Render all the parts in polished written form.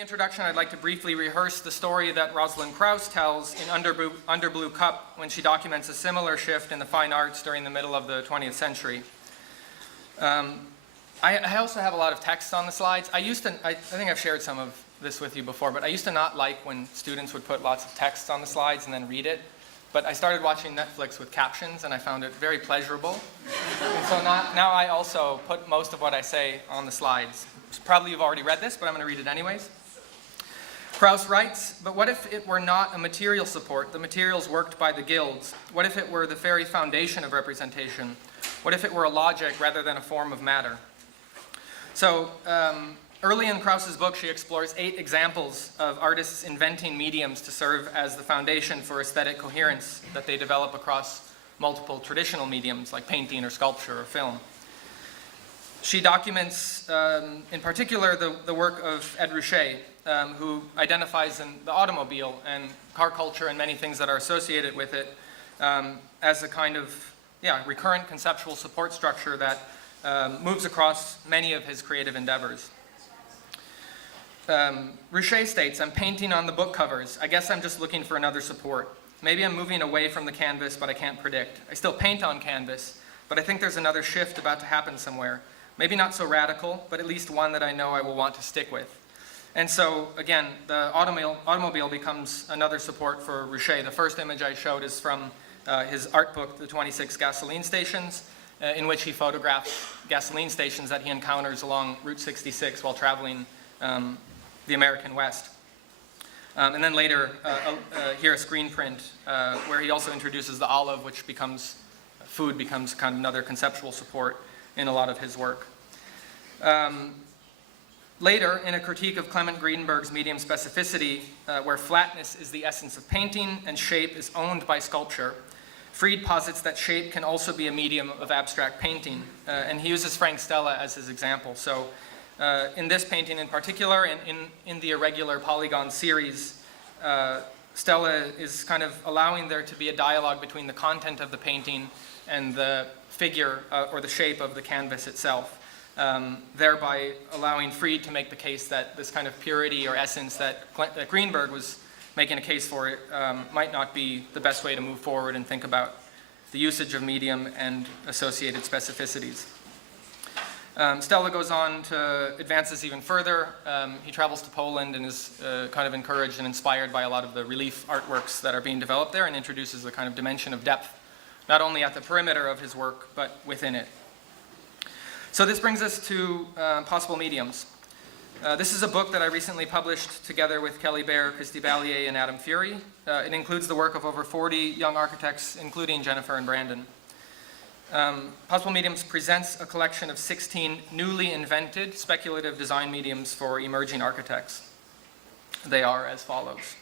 introduction, I'd like to briefly rehearse the story that Rosalind Krauss tells in Under Blue Cup when she documents a similar shift in the fine arts during the middle of the 20th century. I also have a lot of text on the slides. I think I've shared some of this with you before, but I used to not like when students would put lots of text on the slides and then read it. But I started watching Netflix with captions, and I found it very pleasurable. And so now I also put most of what I say on the slides. Probably you've already read this, but I'm going to read it anyways. Krauss writes, "But what if it were not a material support, the materials worked by the guilds? What if it were the very foundation of representation? What if it were a logic rather than a form of matter?" So early in Krauss's book, she explores 8 examples of artists inventing mediums to serve as the foundation for aesthetic coherence that they develop across multiple traditional mediums like painting or sculpture or film. She documents, in particular, the work of Ed Ruscha, who identifies in the automobile and car culture and many things that are associated with it as a kind of recurrent conceptual support structure that moves across many of his creative endeavors. Ruscha states, "I'm painting on the book covers. I guess I'm just looking for another support. Maybe I'm moving away from the canvas, but I can't predict. I still paint on canvas, but I think there's another shift about to happen somewhere. Maybe not so radical, but at least one that I know I will want to stick with." And so, again, the automobile becomes another support for Ruscha. The first image I showed is from his art book, The 26 Gasoline Stations, in which he photographs gasoline stations that he encounters along Route 66 while traveling the American West. And then later, here a screen print where he also introduces the olive, which becomes kind of another conceptual support in a lot of his work. Later, in a critique of Clement Greenberg's medium specificity, where flatness is the essence of painting and shape is owned by sculpture, Fried posits that shape can also be a medium of abstract painting, and he uses Frank Stella as his example. So in this painting in particular, in the irregular polygon series, Stella is kind of allowing there to be a dialogue between the content of the painting and the figure or the shape of the canvas itself, thereby allowing Fried to make the case that this kind of purity or essence that Greenberg was making a case for it might not be the best way to move forward and think about the usage of medium and associated specificities. Stella goes on to advance this even further. He travels to Poland and is kind of encouraged and inspired by a lot of the relief artworks that are being developed there, and introduces the kind of dimension of depth, not only at the perimeter of his work, but within it. So this brings us to possible mediums. This is a book that I recently published together with Kelly Baer, Christy Ballier, and Adam Fury. It includes the work of over 40 young architects, including Jennifer and Brandon. Possible Mediums presents a collection of 16 newly invented speculative design mediums for emerging architects. They are as follows.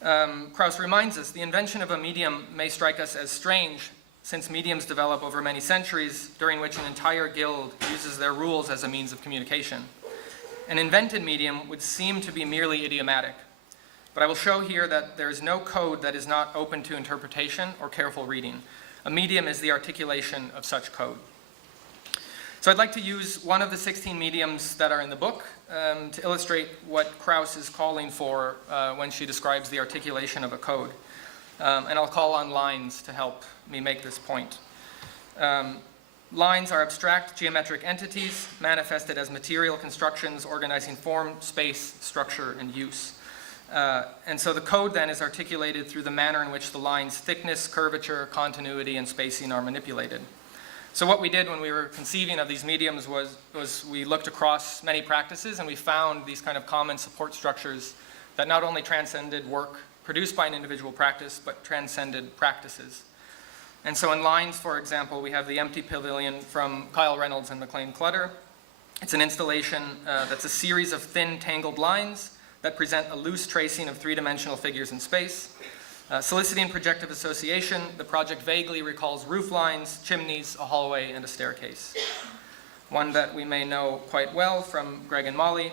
Krauss reminds us, the invention of a medium may strike us as strange, since mediums develop over many centuries, during which an entire guild uses their rules as a means of communication. An invented medium would seem to be merely idiomatic, but I will show here that there is no code that is not open to interpretation or careful reading. A medium is the articulation of such code. So I'd like to use one of the 16 mediums that are in the book to illustrate what Krauss is calling for when she describes the articulation of a code. And I'll call on lines to help me make this point. Lines are abstract geometric entities manifested as material constructions organizing form, space, structure, and use. And so the code then is articulated through the manner in which the line's thickness, curvature, continuity, and spacing are manipulated. So what we did when we were conceiving of these mediums was we looked across many practices and we found these kind of common support structures that not only transcended work produced by an individual practice, but transcended practices. And so in lines, for example, we have the Empty Pavilion from Kyle Reynolds and McLean Clutter. It's an installation that's a series of thin, tangled lines that present a loose tracing of three-dimensional figures in space. Soliciting projective association, the project vaguely recalls roof lines, chimneys, a hallway, and a staircase. One that we may know quite well from Greg and Molly.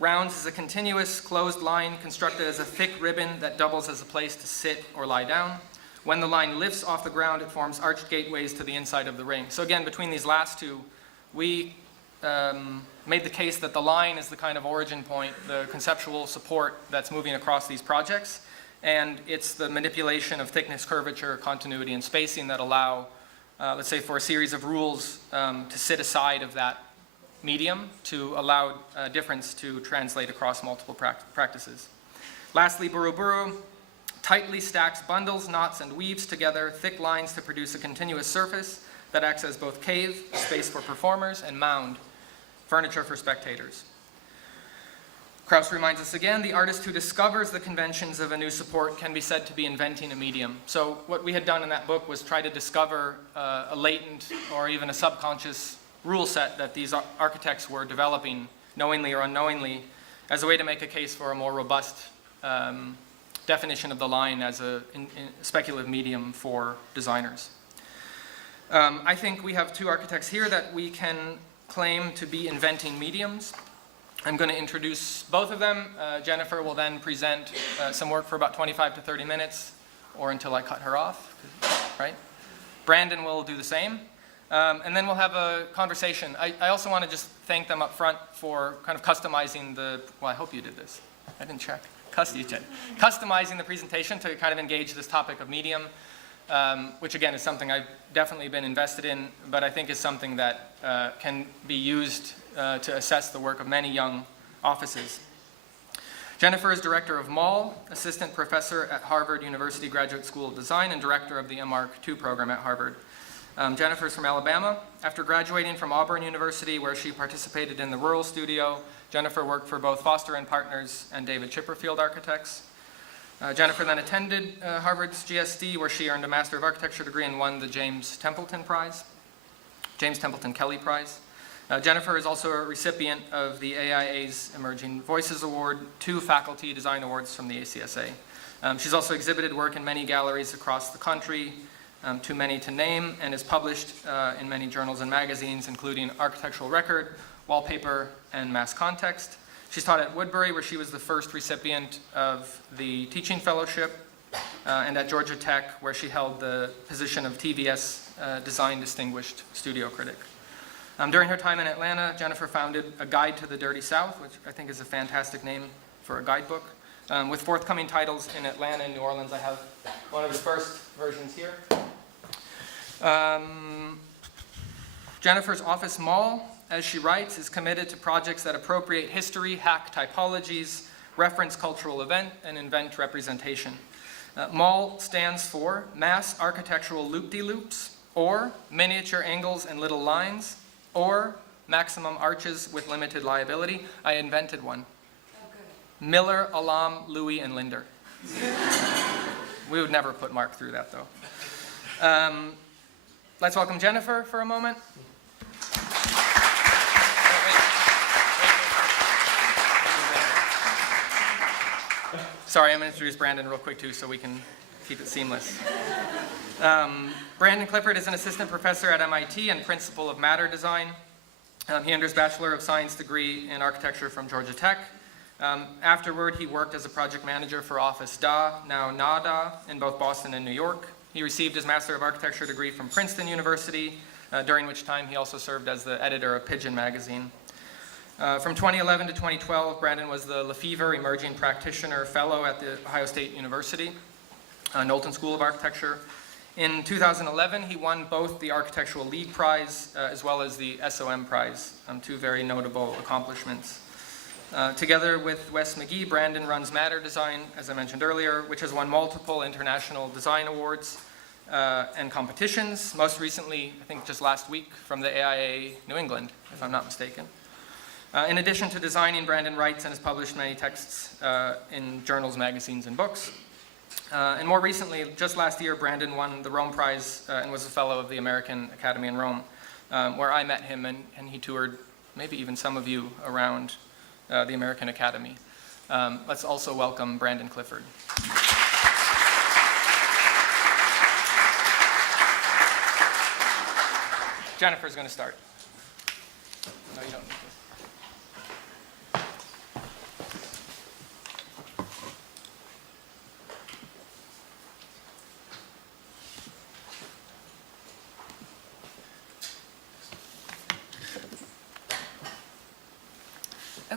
Rounds is a continuous, closed line constructed as a thick ribbon that doubles as a place to sit or lie down. When the line lifts off the ground, it forms arched gateways to the inside of the ring. So again, between these last two, we made the case that the line is the kind of origin point, the conceptual support that's moving across these projects, and it's the manipulation of thickness, curvature, continuity, and spacing that allow, let's say, for a series of rules to sit aside of that medium to allow difference to translate across multiple practices. Lastly, Buruburu tightly stacks bundles, knots, and weaves together thick lines to produce a continuous surface that acts as both cave, space for performers, and mound, furniture for spectators. Krauss reminds us again, the artist who discovers the conventions of a new support can be said to be inventing a medium. So what we had done in that book was try to discover a latent or even a subconscious rule set that these architects were developing, knowingly or unknowingly, as a way to make a case for a more robust definition of the line as a speculative medium for designers. I think we have two architects here that we can claim to be inventing mediums. I'm going to introduce both of them. Jennifer will then present some work for about 25 to 30 minutes, or until I cut her off, right? Brandon will do the same. And then we'll have a conversation. I also want to just thank them up front for kind of customizing the, well, I hope you did this. I didn't check. Customizing the presentation to kind of engage this topic of medium, which again is something I've definitely been invested in, but I think is something that can be used to assess the work of many young offices. Jennifer is director of MAL, assistant professor at Harvard University Graduate School of Design, and director of the MArch II program at Harvard. Jennifer is from Alabama. After graduating from Auburn University, where she participated in the Rural Studio, Jennifer worked for both Foster and Partners and David Chipperfield Architects. Jennifer then attended Harvard's GSD, where she earned a Master of Architecture degree and won the James Templeton Kelly Prize. Jennifer is also a recipient of the AIA's Emerging Voices Award, 2 faculty design awards from the ACSA. She's also exhibited work in many galleries across the country, too many to name, and is published in many journals and magazines, including Architectural Record, Wallpaper, and Mass Context. She's taught at Woodbury, where she was the first recipient of the teaching fellowship, and at Georgia Tech, where she held the position of TVS Design Distinguished Studio Critic. During her time in Atlanta, Jennifer founded A Guide to the Dirty South, which I think is a fantastic name for a guidebook. With forthcoming titles in Atlanta and New Orleans, I have one of the first versions here. Jennifer's office MAL, as she writes, is committed to projects that appropriate history, hack typologies, reference cultural event, and invent representation. MAL stands for Mass Architectural Loopty Loops, or Miniature Angles and Little Lines, or Maximum Arches with Limited Liability. I invented one. Miller, Alam, Louis, and Linder. We would never put Mark through that, though. Let's welcome Jennifer for a moment. Sorry, I'm going to introduce Brandon real quick, too, so we can keep it seamless. Brandon Clifford is an assistant professor at MIT and principal of matter design. He earned his Bachelor of Science degree in architecture from Georgia Tech. Afterward, he worked as a project manager for Office DA, now NADA, in both Boston and New York. He received his Master of Architecture degree from Princeton University, during which time he also served as the editor of Pigeon magazine. From 2011 to 2012, Brandon was the Lefevre Emerging Practitioner Fellow at the Ohio State University, Knowlton School of Architecture. In 2011, he won both the Architectural League Prize as well as the SOM Prize, 2 very notable accomplishments. Together with Wes McGee, Brandon runs Matter Design, as I mentioned earlier, which has won multiple international design awards and competitions, most recently, I think just last week, from the AIA New England, if I'm not mistaken. In addition to designing, Brandon writes and has published many texts in journals, magazines, and books. And more recently, just last year, Brandon won the Rome Prize and was a fellow of the American Academy in Rome, where I met him and he toured, maybe even some of you, around the American Academy. Let's also welcome Brandon Clifford. Jennifer's going to start. No, you don't need this.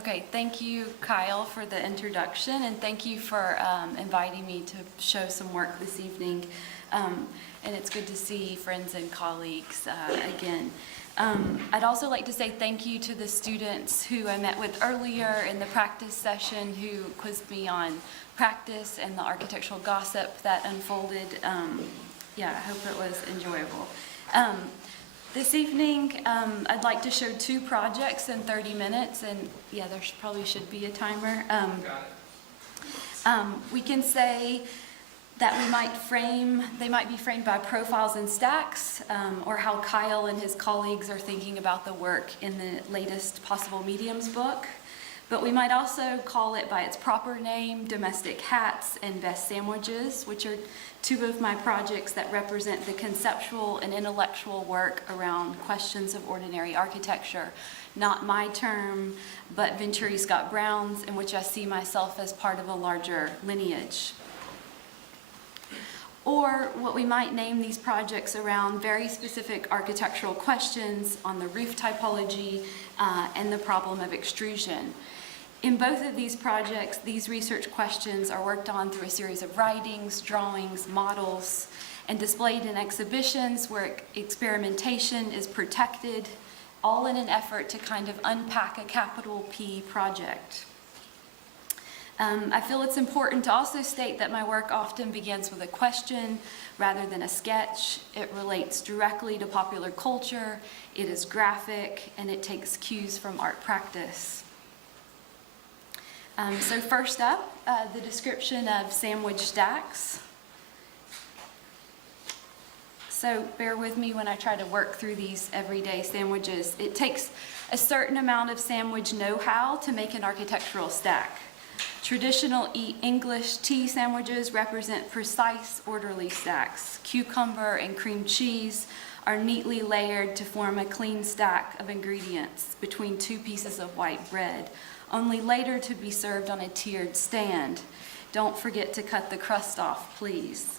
Okay, thank you, Kyle, for the introduction, and thank you for inviting me to show some work this evening. And it's good to see friends and colleagues again. I'd also like to say thank you to the students who I met with earlier in the practice session who quizzed me on practice and the architectural gossip that unfolded. Yeah, I hope it was enjoyable. This evening, I'd like to show 2 projects in 30 minutes, and yeah, there probably should be a timer. We can say that they might be framed by profiles and stacks, or how Kyle and his colleagues are thinking about the work in the latest Possible Mediums book. But we might also call it by its proper name, Domestic Hats and Best Sandwiches, which are 2 of my projects that represent the conceptual and intellectual work around questions of ordinary architecture. Not my term, but Venturi Scott Brown's, in which I see myself as part of a larger lineage. Or what we might name these projects around very specific architectural questions on the roof typology and the problem of extrusion. In both of these projects, these research questions are worked on through a series of writings, drawings, models, and displayed in exhibitions where experimentation is protected, all in an effort to kind of unpack a capital P project. I feel it's important to also state that my work often begins with a question rather than a sketch. It relates directly to popular culture, it is graphic, and it takes cues from art practice. So first up, the description of sandwich stacks. So bear with me when I try to work through these everyday sandwiches. It takes a certain amount of sandwich know-how to make an architectural stack. Traditional English tea sandwiches represent precise, orderly stacks. Cucumber and cream cheese are neatly layered to form a clean stack of ingredients between 2 pieces of white bread, only later to be served on a tiered stand. Don't forget to cut the crust off, please.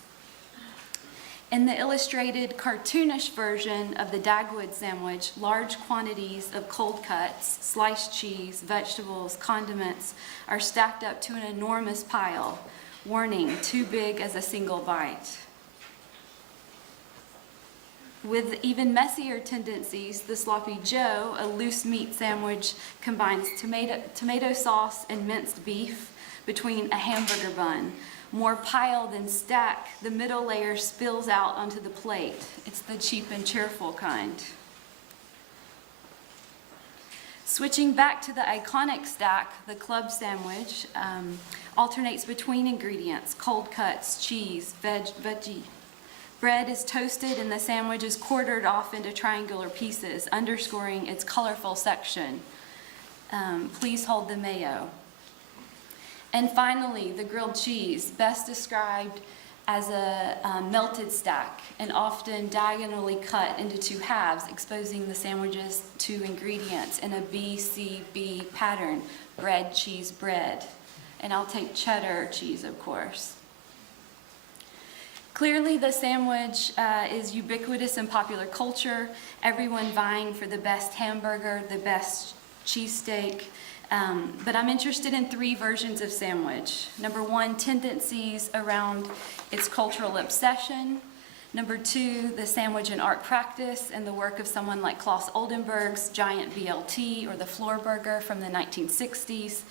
In the illustrated cartoonish version of the Dagwood sandwich, large quantities of cold cuts, sliced cheese, vegetables, condiments are stacked up to an enormous pile. Warning, too big as a single bite. With even messier tendencies, the Sloppy Joe, a loose meat sandwich, combines tomato sauce and minced beef between a hamburger bun. More pile than stack, the middle layer spills out onto the plate. It's the cheap and cheerful kind. Switching back to the iconic stack, the club sandwich alternates between ingredients, cold cuts, cheese, veggie. Bread is toasted and the sandwich is quartered off into triangular pieces, underscoring its colorful section. Please hold the mayo. And finally, the grilled cheese, best described as a melted stack and often diagonally cut into 2 halves, exposing the sandwich's 2 ingredients in a B-C-B pattern, bread, cheese, bread. And I'll take cheddar cheese, of course. Clearly, the sandwich is ubiquitous in popular culture, everyone vying for the best hamburger, the best cheesesteak. But I'm interested in 3 versions of sandwich. Number 1, tendencies around its cultural obsession. Number 2, the sandwich in art practice and the work of someone like Claes Oldenburg's giant BLT or the floor burger from the 1960s.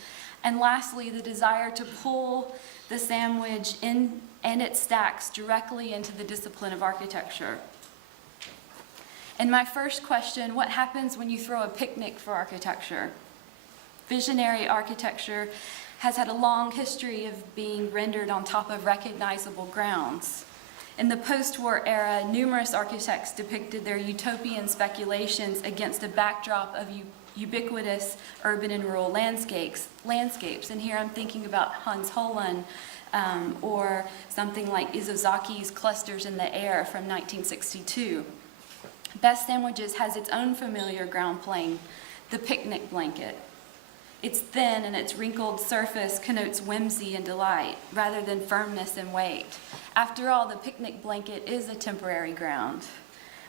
And lastly, the desire to pull the sandwich in and its stacks directly into the discipline of architecture. And my first question, what happens when you throw a picnic for architecture? Visionary architecture has had a long history of being rendered on top of recognizable grounds. In the post-war era, numerous architects depicted their utopian speculations against a backdrop of ubiquitous urban and rural landscapes. And here I'm thinking about Hans Hollein, or something like Izozaki's Clusters in the Air from 1962. Best Sandwiches has its own familiar ground plane, the picnic blanket. Its thin and its wrinkled surface connotes whimsy and delight, rather than firmness and weight. After all, the picnic blanket is a temporary ground.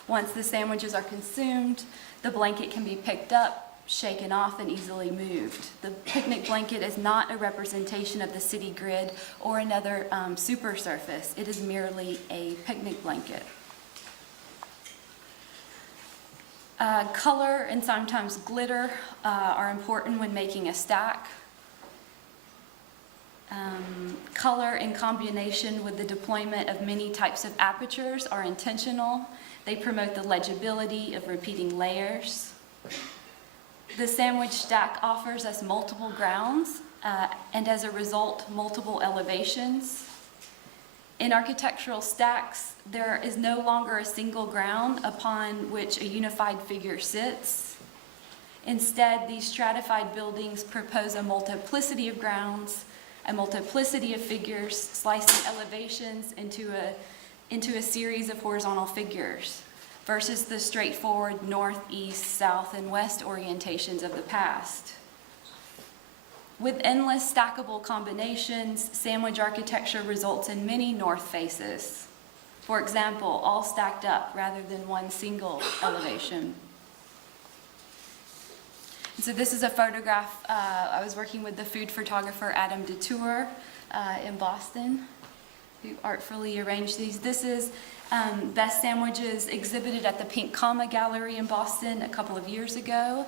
Once the sandwiches are consumed, the blanket can be picked up, shaken off and easily moved. The picnic blanket is not a representation of the city grid or another super surface. It is merely a picnic blanket. Color and sometimes glitter are important when making a stack. Color in combination with the deployment of many types of apertures are intentional. They promote the legibility of repeating layers. The sandwich stack offers us multiple grounds and as a result, multiple elevations. In architectural stacks, there is no longer a single ground upon which a unified figure sits. Instead, these stratified buildings propose a multiplicity of grounds, a multiplicity of figures, slicing elevations into a series of horizontal figures, versus the straightforward north, east, south, and west orientations of the past. With endless stackable combinations, sandwich architecture results in many north faces. For example, all stacked up rather than one single elevation. So this is a photograph. I was working with the food photographer Adam Detour in Boston, who artfully arranged these. This is Best Sandwiches exhibited at the Pink Comma Gallery in Boston a couple of years ago,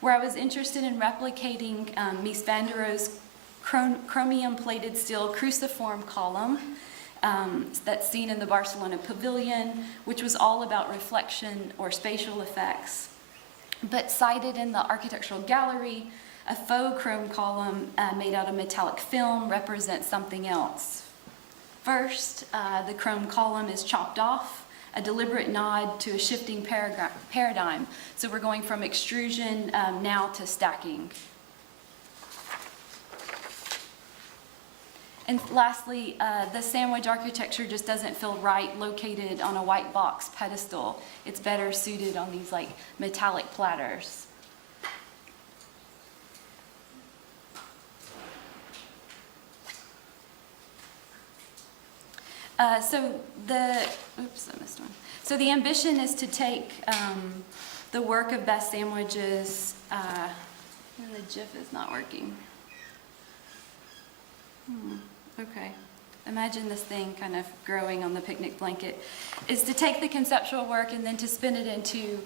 where I was interested in replicating Mies van der Rohe's chromium-plated steel cruciform column that's seen in the Barcelona Pavilion, which was all about reflection or spatial effects. But cited in the architectural gallery, a faux chrome column made out of metallic film represents something else. First, the chrome column is chopped off, a deliberate nod to a shifting paradigm. So we're going from extrusion now to stacking. And lastly, the sandwich architecture just doesn't feel right located on a white box pedestal. It's better suited on these like metallic platters. So the ambition is to take the work of Best Sandwiches, and the GIF is not working. Okay. Imagine this thing kind of growing on the picnic blanket, is to take the conceptual work and then to spin it into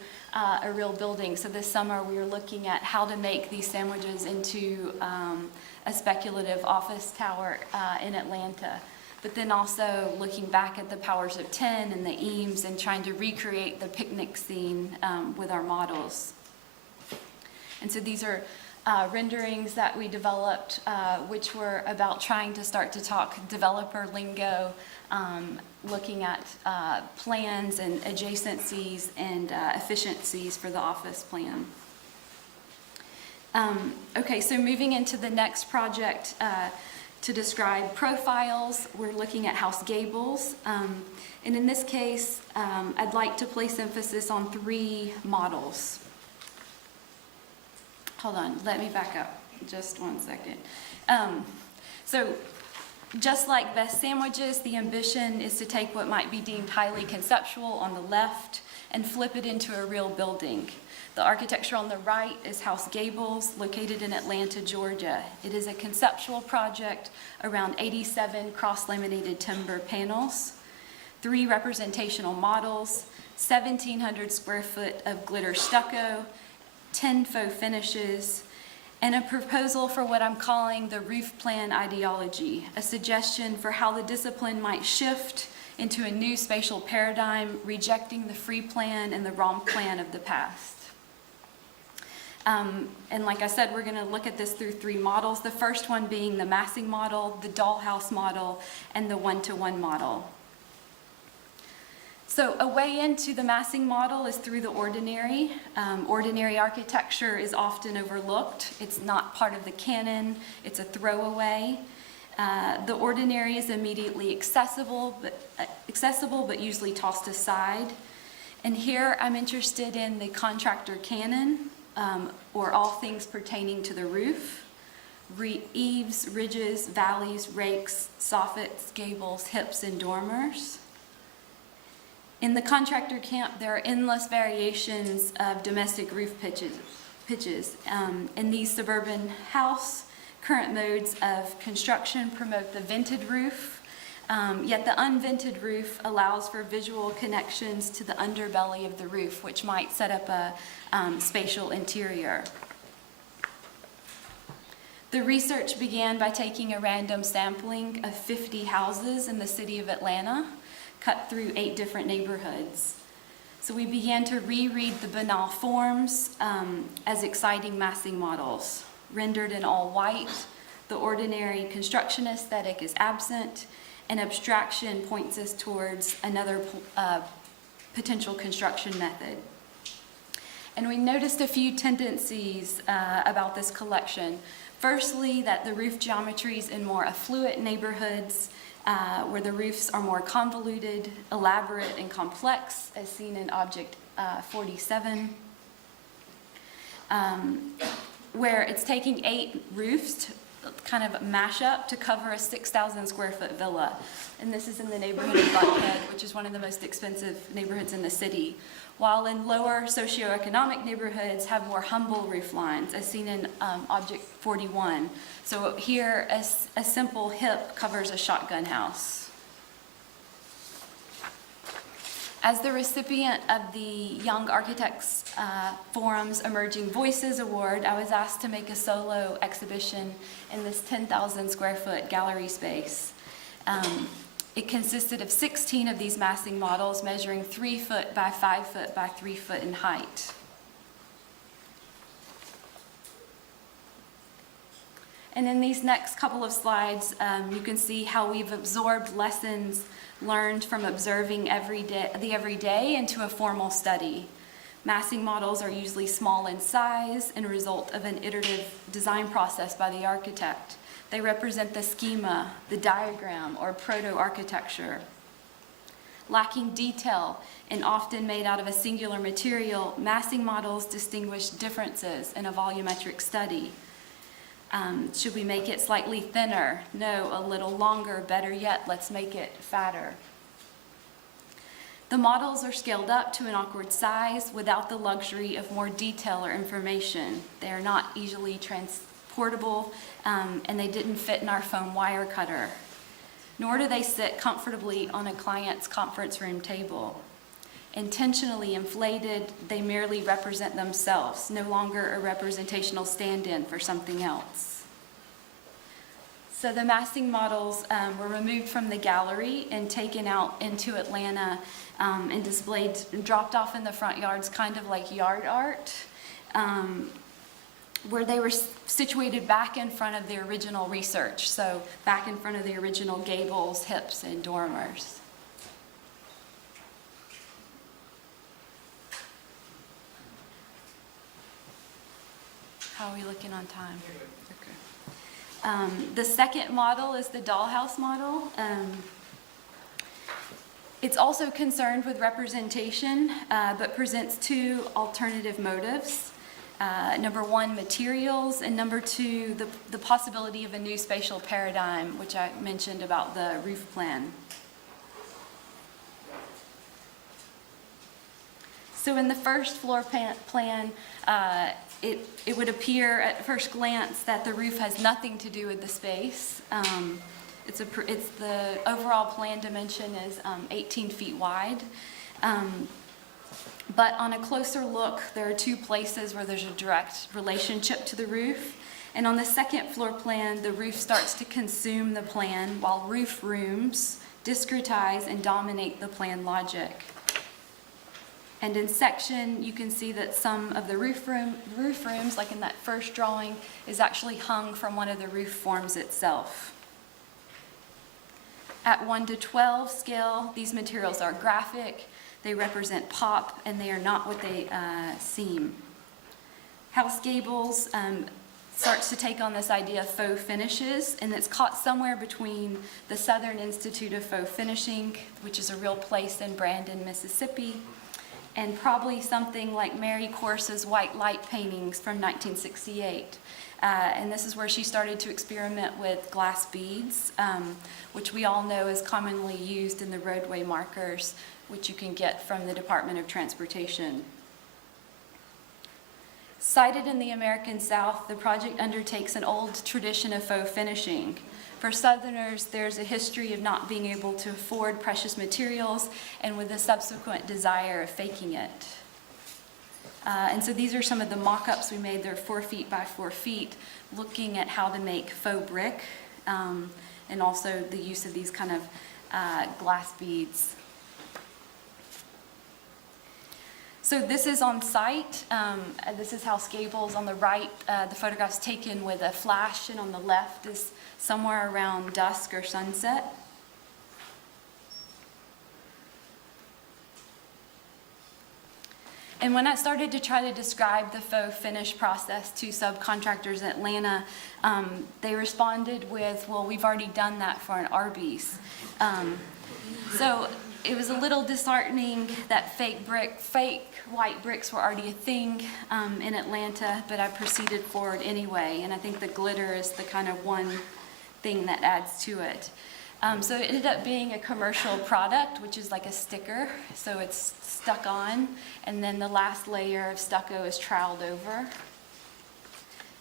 a real building. So this summer we were looking at how to make these sandwiches into a speculative office tower in Atlanta. But then also looking back at the powers of 10 and the eames and trying to recreate the picnic scene with our models. And so these are renderings that we developed, which were about trying to start to talk developer lingo, looking at plans and adjacencies and efficiencies for the office plan. Okay, so moving into the next project, to describe profiles, we're looking at house gables. And in this case, I'd like to place emphasis on 3 models. Hold on, let me back up just one second. So just like Best Sandwiches, the ambition is to take what might be deemed highly conceptual on the left and flip it into a real building. The architecture on the right is House Gables, located in Atlanta, Georgia. It is a conceptual project around 87 cross-laminated timber panels, 3 representational models, 1,700 square foot of glitter stucco, 10 faux finishes, and a proposal for what I'm calling the roof plan ideology, a suggestion for how the discipline might shift into a new spatial paradigm, rejecting the free plan and the wrong plan of the past. And like I said, we're going to look at this through 3 models, the first one being the massing model, the dollhouse model, and the one-to-one model. So a way into the massing model is through the ordinary. Ordinary architecture is often overlooked. It's not part of the canon. It's a throwaway. The ordinary is immediately accessible, but usually tossed aside. And here I'm interested in the contractor canon, or all things pertaining to the roof. Eaves, ridges, valleys, rakes, soffits, gables, hips, and dormers. In the contractor camp, there are endless variations of domestic roof pitches. pitches. In these suburban house, current modes of construction promote the vented roof, yet the unvented roof allows for visual connections to the underbelly of the roof, which might set up a spatial interior. The research began by taking a random sampling of 50 houses in the city of Atlanta, cut through 8 different neighborhoods. So we began to reread the banal forms as exciting massing models. Rendered in all white, the ordinary construction aesthetic is absent, and abstraction points us towards another potential construction method. And we noticed a few tendencies about this collection. Firstly, that the roof geometries in more affluent neighborhoods, where the roofs are more convoluted, elaborate, and complex, as seen in Object 47, where it's taking 8 roofs to kind of mash up to cover a 6,000 square foot villa. And this is in the neighborhood of Buckhead, which is one of the most expensive neighborhoods in the city. While in lower socioeconomic neighborhoods have more humble roof lines, as seen in Object 41. So here, a simple hip covers a shotgun house. As the recipient of the Young Architects Forum's Emerging Voices Award, I was asked to make a solo exhibition in this 10,000 square foot gallery space. It consisted of 16 of these massing models measuring 3 foot by 5 foot by 3 foot in height. And in these next couple of slides, you can see how we've absorbed lessons learned from observing the everyday into a formal study. Massing models are usually small in size and result of an iterative design process by the architect. They represent the schema, the diagram, or proto-architecture. Lacking detail and often made out of a singular material, massing models distinguish differences in a volumetric study. Should we make it slightly thinner? No, a little longer. Better yet, let's make it fatter. The models are scaled up to an awkward size without the luxury of more detail or information. They are not easily transportable, and they didn't fit in our foam wire cutter. Nor do they sit comfortably on a client's conference room table. Intentionally inflated, they merely represent themselves, no longer a representational stand-in for something else. So the massing models were removed from the gallery and taken out into Atlanta and displayed, dropped off in the front yards, kind of like yard art, where they were situated back in front of the original research, so back in front of the original gables, hips, and dormers. How are we looking on time? Okay. The second model is the dollhouse model. It's also concerned with representation, but presents 2 alternative motives. Number 1, materials, and number 2, the possibility of a new spatial paradigm, which I mentioned about the roof plan. So in the first floor plan, it would appear at first glance that the roof has nothing to do with the space. It's the overall plan dimension is 18 feet wide. But on a closer look, there are 2 places where there's a direct relationship to the roof. And on the second floor plan, the roof starts to consume the plan, while roof rooms discretize and dominate the plan logic. And in section, you can see that some of the roof rooms, like in that first drawing, is actually hung from one of the roof forms itself. At 1 to 12 scale, these materials are graphic, they represent pop, and they are not what they seem. House gables starts to take on this idea of faux finishes, and it's caught somewhere between the Southern Institute of Faux Finishing, which is a real place in Brandon, Mississippi, and probably something like Mary Corse's white light paintings from 1968. And this is where she started to experiment with glass beads, which we all know is commonly used in the roadway markers, which you can get from the Department of Transportation. Sited in the American South, the project undertakes an old tradition of faux finishing. For Southerners, there's a history of not being able to afford precious materials and with a subsequent desire of faking it. And so these are some of the mock-ups we made. They're 4 feet by 4 feet, looking at how to make faux brick, and also the use of these kind of glass beads. So this is on site. This is house gables. On the right, the photograph's taken with a flash, and on the left is somewhere around dusk or sunset. And when I started to try to describe the faux finish process to subcontractors in Atlanta, they responded with, well, we've already done that for an Arby's. So it was a little disheartening that fake white bricks were already a thing in Atlanta, but I proceeded forward anyway, and I think the glitter is the kind of one thing that adds to it. So it ended up being a commercial product, which is like a sticker, so it's stuck on, and then the last layer of stucco is troweled over.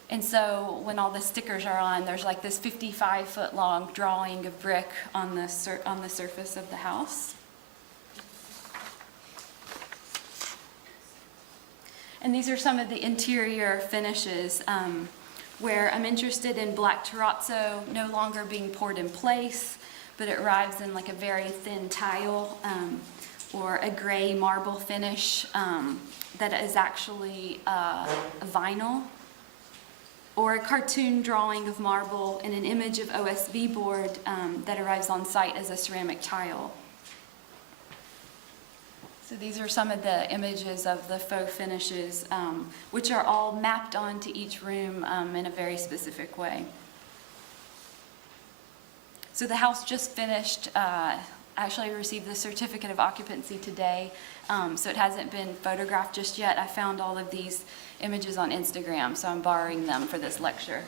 And so when all the stickers are on, there's like this 55-foot long drawing of brick on the surface of the house. And these are some of the interior finishes where I'm interested in black terrazzo no longer being poured in place, but it arrives in like a very thin tile or a gray marble finish that is actually vinyl, or a cartoon drawing of marble and an image of OSB board that arrives on site as a ceramic tile. So these are some of the images of the faux finishes, which are all mapped onto each room in a very specific way. So the house just finished. Actually, I received the certificate of occupancy today, so it hasn't been photographed just yet. I found all of these images on Instagram, so I'm borrowing them for this lecture.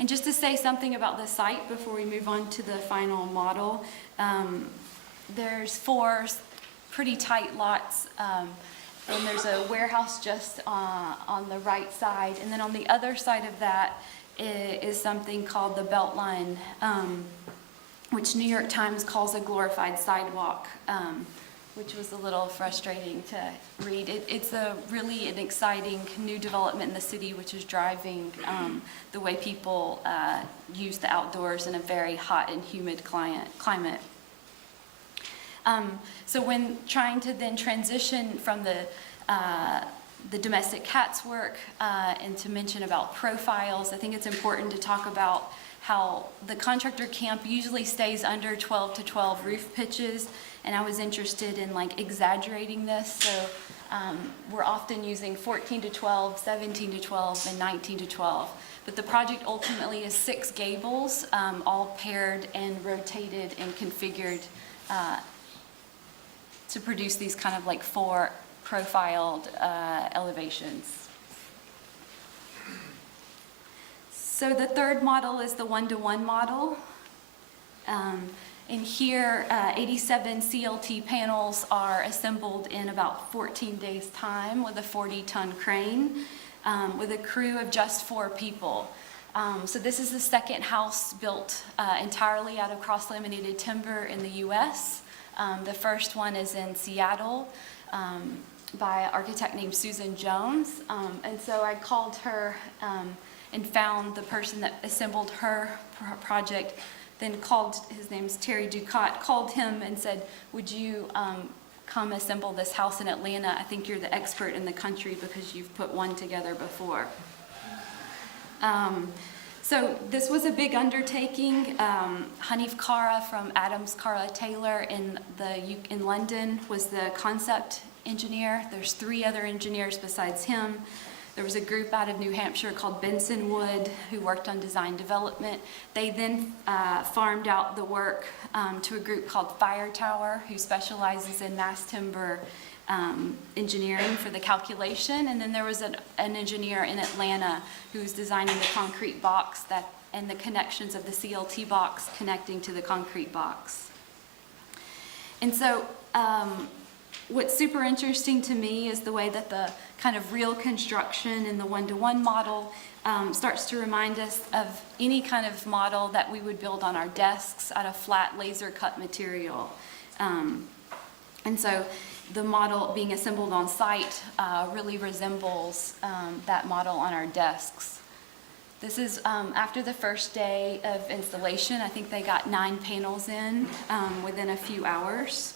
And just to say something about the site before we move on to the final model, there's 4 pretty tight lots, and there's a warehouse just on the right side, and then on the other side of that is something called the Beltline, which New York Times calls a glorified sidewalk, which was a little frustrating to read. It's really an exciting new development in the city, which is driving the way people use the outdoors in a very hot and humid climate. So when trying to then transition from the domestic cats work and to mention about profiles, I think it's important to talk about how the contractor camp usually stays under 12 to 12 roof pitches, and I was interested in like exaggerating this. So we're often using 14 to 12, 17 to 12, and 19 to 12. But the project ultimately is 6 gables, all paired and rotated and configured to produce these kind of like 4 profiled elevations. So the third model is the 1-to-1 model. And here, 87 CLT panels are assembled in about 14 days' time with a 40-ton crane, with a crew of just 4 people. So this is the second house built entirely out of cross-laminated timber in the U.S. The first one is in Seattle by an architect named Susan Jones. And so I called her and found the person that assembled her project, then called, his name's Terry Ducat, called him and said, would you come assemble this house in Atlanta? I think you're the expert in the country because you've put one together before. So this was a big undertaking. Hanif Kara from Adams Kara Taylor in London was the concept engineer. There's 3 other engineers besides him. There was a group out of New Hampshire called Benson Wood who worked on design development. They then farmed out the work to a group called Fire Tower, who specializes in mass timber engineering for the calculation. And then there was an engineer in Atlanta who was designing the concrete box that and the connections of the CLT box connecting to the concrete box. And so what's super interesting to me is the way that the kind of real construction in the one-to-one model starts to remind us of any kind of model that we would build on our desks out of flat laser cut material. And so the model being assembled on site really resembles that model on our desks. This is after the first day of installation. I think they got 9 panels in within a few hours.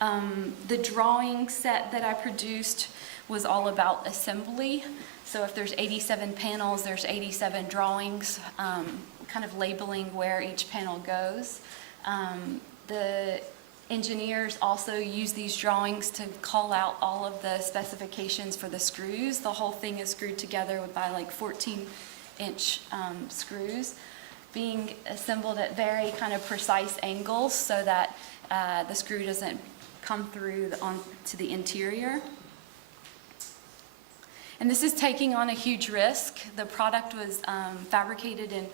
The drawing set that I produced was all about assembly. So if there's 87 panels, there's 87 drawings, kind of labeling where each panel goes. The engineers also use these drawings to call out all of the specifications for the screws. The whole thing is screwed together by like 14-inch screws, being assembled at very kind of precise angles so that the screw doesn't come through onto the interior. And this is taking on a huge risk. The product was fabricated in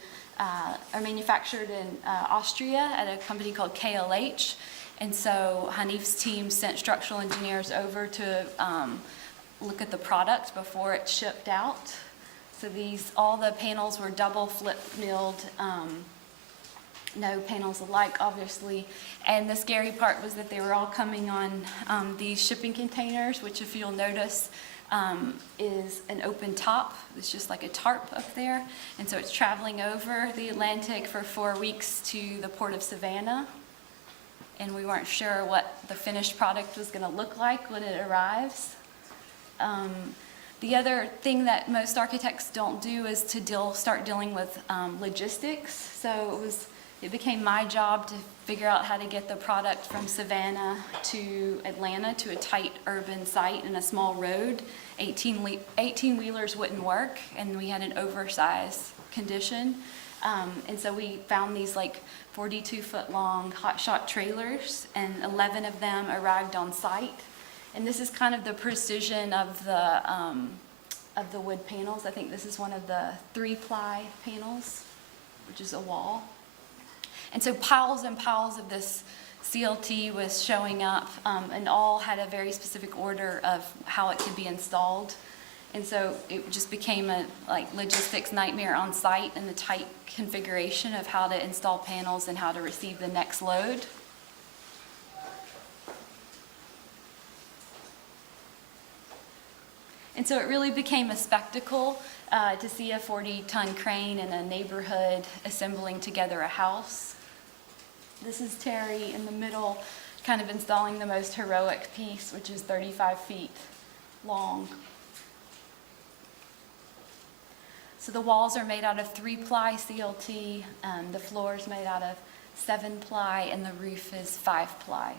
or manufactured in Austria at a company called KLH. And so Hanif's team sent structural engineers over to look at the product before it shipped out. So all the panels were double flip milled, no panels alike, obviously. And the scary part was that they were all coming on these shipping containers, which if you'll notice, is an open top. It's just like a tarp up there. And so it's traveling over the Atlantic for 4 weeks to the port of Savannah. And we weren't sure what the finished product was going to look like when it arrives. The other thing that most architects don't do is to start dealing with logistics. So it became my job to figure out how to get the product from Savannah to Atlanta to a tight urban site in a small road. 18-wheelers wouldn't work, and we had an oversized condition. And so we found these like 42-foot long hot-shot trailers, and 11 of them arrived on site. And this is kind of the precision of the wood panels. I think this is one of the 3-ply panels, which is a wall. And so piles and piles of this CLT was showing up, and all had a very specific order of how it could be installed. And so it just became a logistics nightmare on site, and the tight configuration of how to install panels and how to receive the next load. And so it really became a spectacle to see a 40-ton crane in a neighborhood assembling together a house. This is Terry in the middle, kind of installing the most heroic piece, which is 35 feet long. So the walls are made out of 3-ply CLT, the floor is made out of 7-ply, and the roof is 5-ply.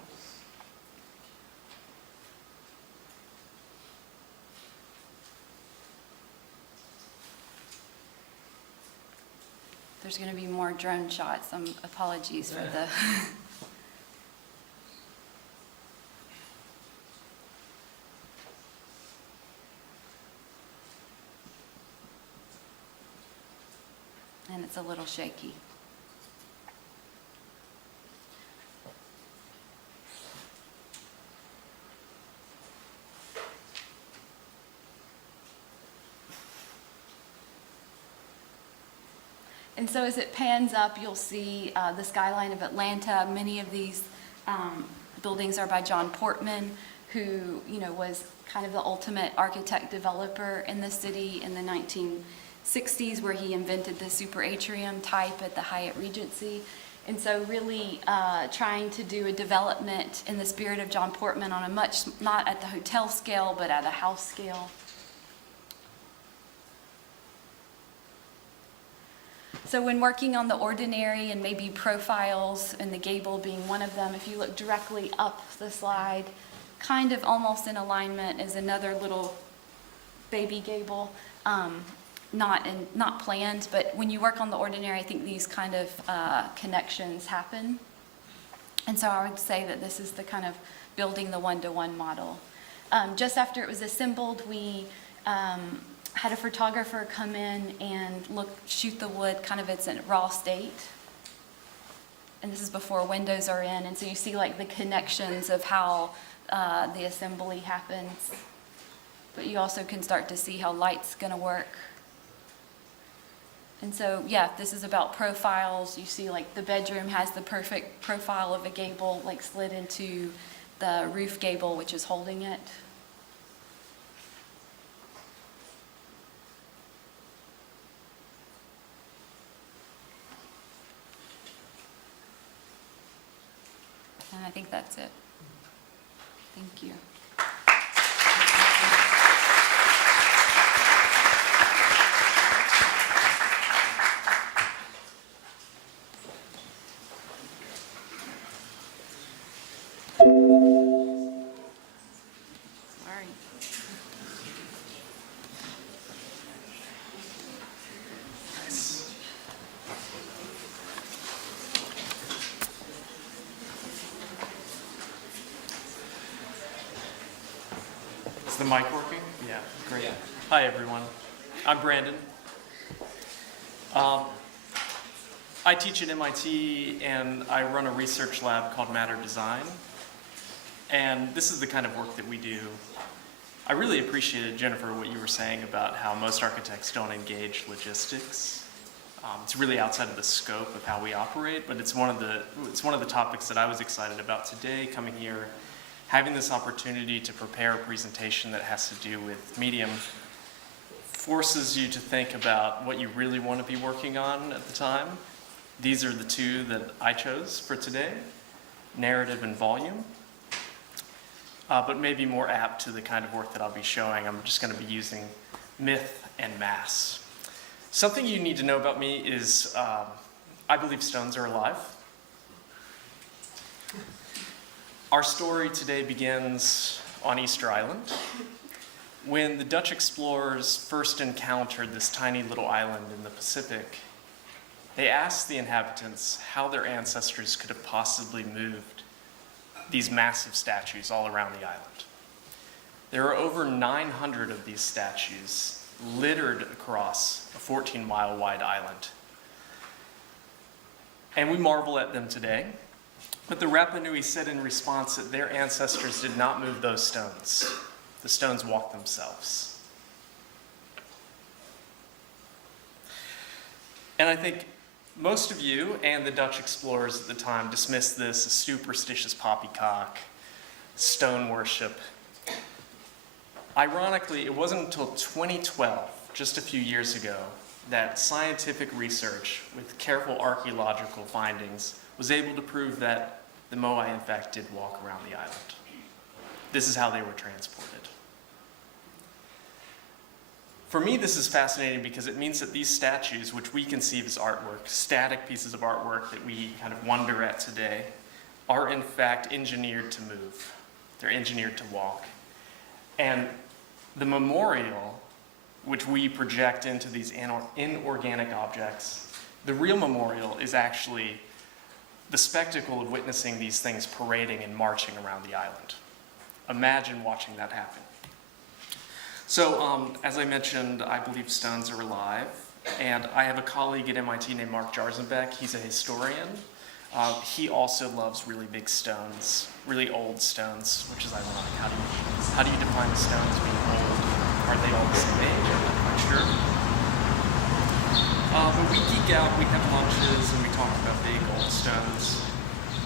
There's going to be more drone shots. Apologies for the... And it's a little shaky. And so as it pans up, you'll see the skyline of Atlanta. Many of these buildings are by John Portman, who was kind of the ultimate architect developer in the city in the 1960s, where he invented the super atrium type at the Hyatt Regency. And so really trying to do a development in the spirit of John Portman on a much, not at the hotel scale, but at a house scale. So when working on the ordinary and maybe profiles, and the gable being one of them, if you look directly up the slide, kind of almost in alignment is another little baby gable, not planned, but when you work on the ordinary, I think these kind of connections happen. And so I would say that this is the kind of building the one-to-one model. Just after it was assembled, we had a photographer come in and shoot the wood kind of its raw state. And this is before windows are in, and so you see like the connections of how the assembly happens. But you also can start to see how light's gonna work. And so, yeah, this is about profiles. You see like the bedroom has the perfect profile of a gable, like slid into the roof gable, which is holding it. And I think that's it. Thank you. Sorry. Is the mic working? Yeah, great. Yeah. Hi, everyone. I'm Brandon. I teach at MIT, and I run a research lab called Matter Design. And this is the kind of work that we do. I really appreciated, Jennifer, what you were saying about how most architects don't engage logistics. It's really outside of the scope of how we operate, but it's one of the topics that I was excited about today, coming here, having this opportunity to prepare a presentation that has to do with medium forces you to think about what you really want to be working on at the time. These are the two that I chose for today, narrative and volume, but maybe more apt to the kind of work that I'll be showing. I'm just going to be using myth and mass. Something you need to know about me is I believe stones are alive. Our story today begins on Easter Island, when the Dutch explorers first encountered this tiny little island in the Pacific. They asked the inhabitants how their ancestors could have possibly moved these massive statues all around the island. There are over 900 of these statues littered across a 14-mile wide island. And we marvel at them today. But the Rapa Nui said in response that their ancestors did not move those stones. The stones walked themselves. And I think most of you and the Dutch explorers at the time dismissed this as superstitious poppycock, stone worship. Ironically, it wasn't until 2012, just a few years ago, that scientific research with careful archaeological findings was able to prove that the Moai, in fact, did walk around the island. This is how they were transported. For me, this is fascinating because it means that these statues, which we conceive as artwork, static pieces of artwork that we kind of wonder at today, are in fact engineered to move. They're engineered to walk. And the memorial, which we project into these inorganic objects, the real memorial is actually the spectacle of witnessing these things parading and marching around the island. Imagine watching that happen. So, as I mentioned, I believe stones are alive, and I have a colleague at MIT named Mark Jarzenbeck. He's a historian. He also loves really big stones, really old stones, which is ironic. How do you define a stone as being old? Are they all the same age? I'm not quite sure. But we geek out, we have lunches, and we talk about big old stones.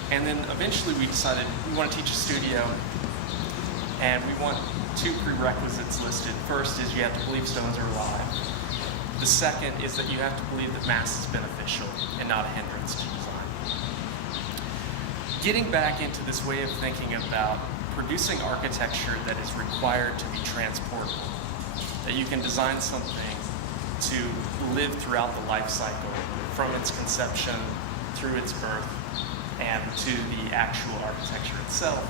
And then eventually we decided we want to teach a studio, and we want two prerequisites listed. First is you have to believe stones are alive. The second is that you have to believe that mass is beneficial and not a hindrance to design. Getting back into this way of thinking about producing architecture that is required to be transportable, that you can design something to live throughout the life cycle, from its conception through its birth and to the actual architecture itself,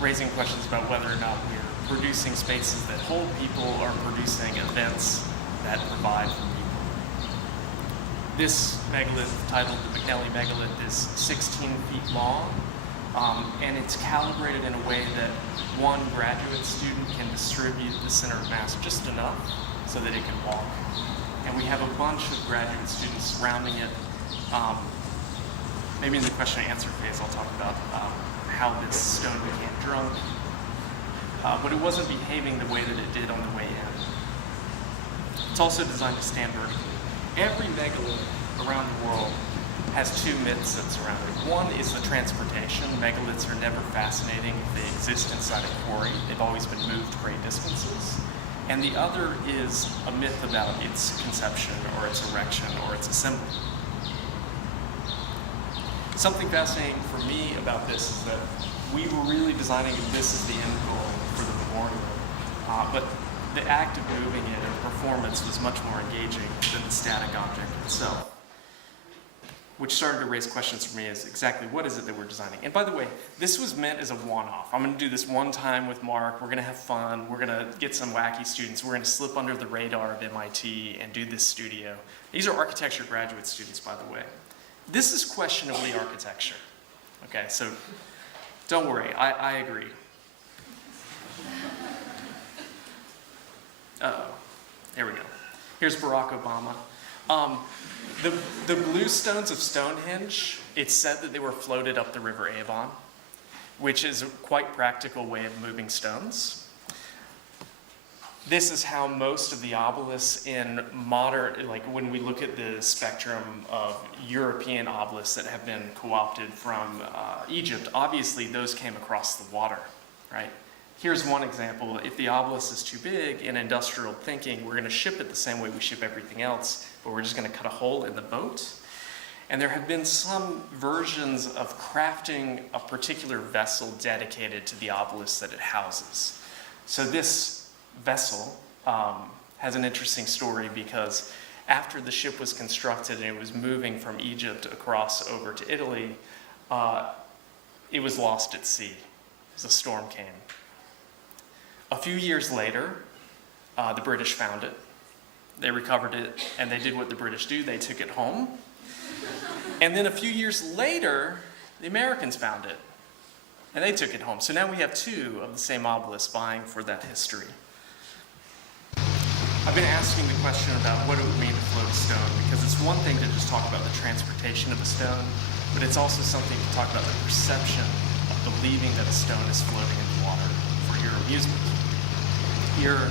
raising questions about whether or not we're producing spaces that hold people or producing events that provide for people. This megalith, titled the McNelly Megalith, is 16 feet long, and it's calibrated in a way that one graduate student can distribute the center of mass just enough so so that it can walk. And we have a bunch of graduate students surrounding it. Maybe in the question and answer phase, I'll talk about how this stone became drunk. But it wasn't behaving the way that it did on the way in. It's also designed to stand vertically. Every megalith around the world has two myths that surround it. One is the transportation. Megaliths are never fascinating if they exist inside a quarry. They've always been moved great distances. And the other is a myth about its conception or its erection or its assembly. Something fascinating for me about this is that we were really designing this as the end goal for the memorial. But the act of moving it and the performance was much more engaging than the static object itself, which started to raise questions for me as exactly what is it that we're designing. And by the way, this was meant as a one-off. I'm gonna do this one time with Mark, we're gonna have fun, we're gonna get some wacky students, we're gonna slip under the radar of MIT and do this studio. These are architecture graduate students, by the way. This is questionably architecture. Okay, so don't worry, I agree. Uh-oh, there we go. Here's Barack Obama. The blue stones of Stonehenge, it's said that they were floated up the River Avon, which is a quite practical way of moving stones. This is how most of the obelisks in modern, like when we look at the spectrum of European obelisks that have been co-opted from Egypt, obviously those came across the water, right? Here's one example. If the obelisk is too big, in industrial thinking, we're going to ship it the same way we ship everything else, but we're just going to cut a hole in the boat. And there have been some versions of crafting a particular vessel dedicated to the obelisk that it houses. So this vessel has an interesting story because after the ship was constructed and it was moving from Egypt across over to Italy, it was lost at sea as a storm came. A few years later, the British found it. They recovered it, and they did what the British do. They took it home. And then a few years later, the Americans found it, and they took it home. So now we have two of the same obelisk vying for that history. I've been asking the question about what it would mean to float a stone, because it's one thing to just talk about the transportation of a stone, but it's also something to talk about the perception of believing that a stone is floating in the water for your amusement. Here,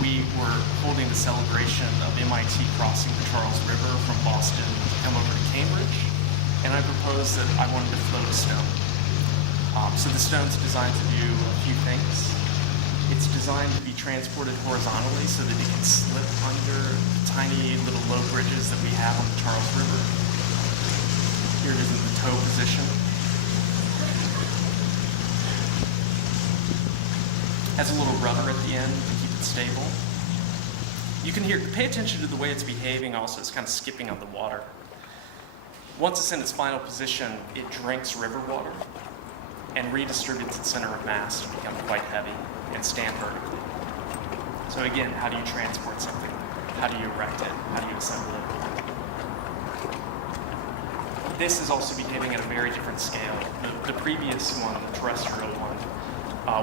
we were holding the celebration of MIT crossing the Charles River from Boston to come over to Cambridge, and I proposed that I wanted to float a stone. So the stone's designed to do a few things. It's designed to be transported horizontally so that it can slip under the tiny little low bridges that we have on the Charles River. Here it is in the toe position. Has a little rudder at the end to keep it stable. You can pay attention to the way it's behaving also. It's kind of skipping on the water. Once it's in its final position, it drinks river water and redistributes its center of mass to become quite heavy and stand vertically. So again, how do you transport something? How do you erect it? How do you assemble it? This is also behaving at a very different scale. The previous one, the terrestrial one,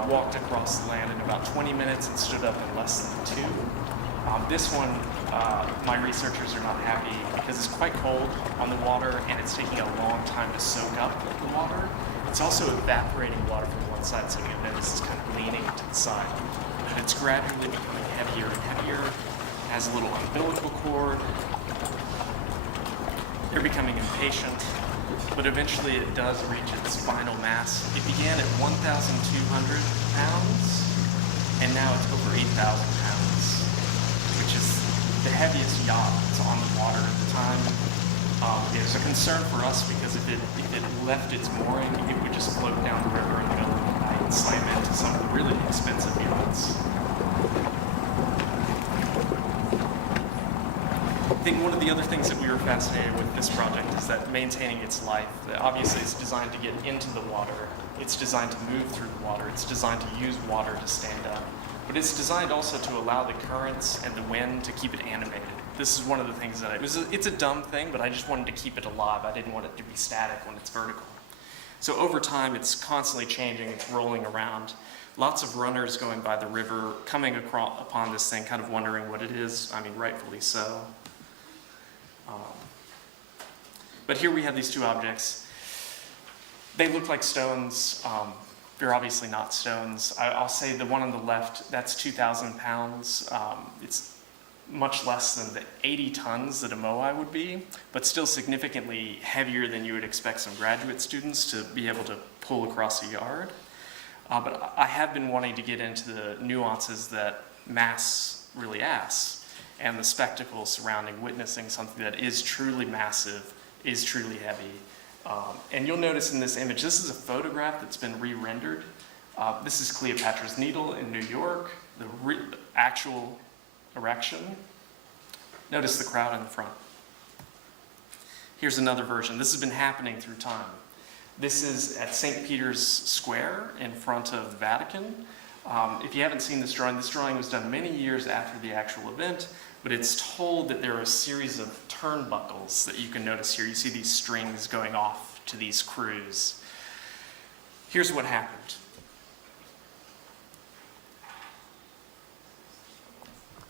walked across the land in about 20 minutes and stood up in less than 2. This one, my researchers are not happy because it's quite cold on the water and it's taking a long time to soak up the water. It's also evaporating water from one side, so you'll notice it's kind of leaning to the side. But it's gradually becoming heavier and heavier. It has a little umbilical cord. They're becoming impatient. But eventually it does reach its final mass. It began at 1,200 pounds, and now it's over 8,000 pounds, which is the heaviest yacht that's on the water at the time. It was a concern for us because if it left its mooring, it would just float down the river in the middle of the night and slam into some of the really expensive yachts. I think one of the other things that we were fascinated with this project is that maintaining its life. Obviously, it's designed to get into the water. It's designed to move through the water. It's designed to use water to stand up. But it's designed also to allow the currents and the wind to keep it animated. This is one of the things that it's a dumb thing, but I just wanted to keep it alive. I didn't want it to be static when it's vertical. So over time, it's constantly changing, it's rolling around. Lots of runners going by the river, coming upon this thing, kind of wondering what it is. I mean, rightfully so. But here we have these two objects. They look like stones. They're obviously not stones. I'll say the one on the left, that's 2,000 pounds. It's much less than the 80 tons that a moai would be, but still significantly heavier than you would expect some graduate students to be able to pull across a yard. But I have been wanting to get into the nuances that Mass really asks, and the spectacle surrounding witnessing something that is truly massive, is truly heavy. And you'll notice in this image, this is a photograph that's been re-rendered. This is Cleopatra's Needle in New York, the actual erection. Notice the crowd in the front. Here's another version. This has been happening through time. This is at St. Peter's Square in front of the Vatican. If you haven't seen this drawing was done many years after the actual event, but it's told that there are a series of turnbuckles that you can notice here. You see these strings going off to these crews. Here's what happened.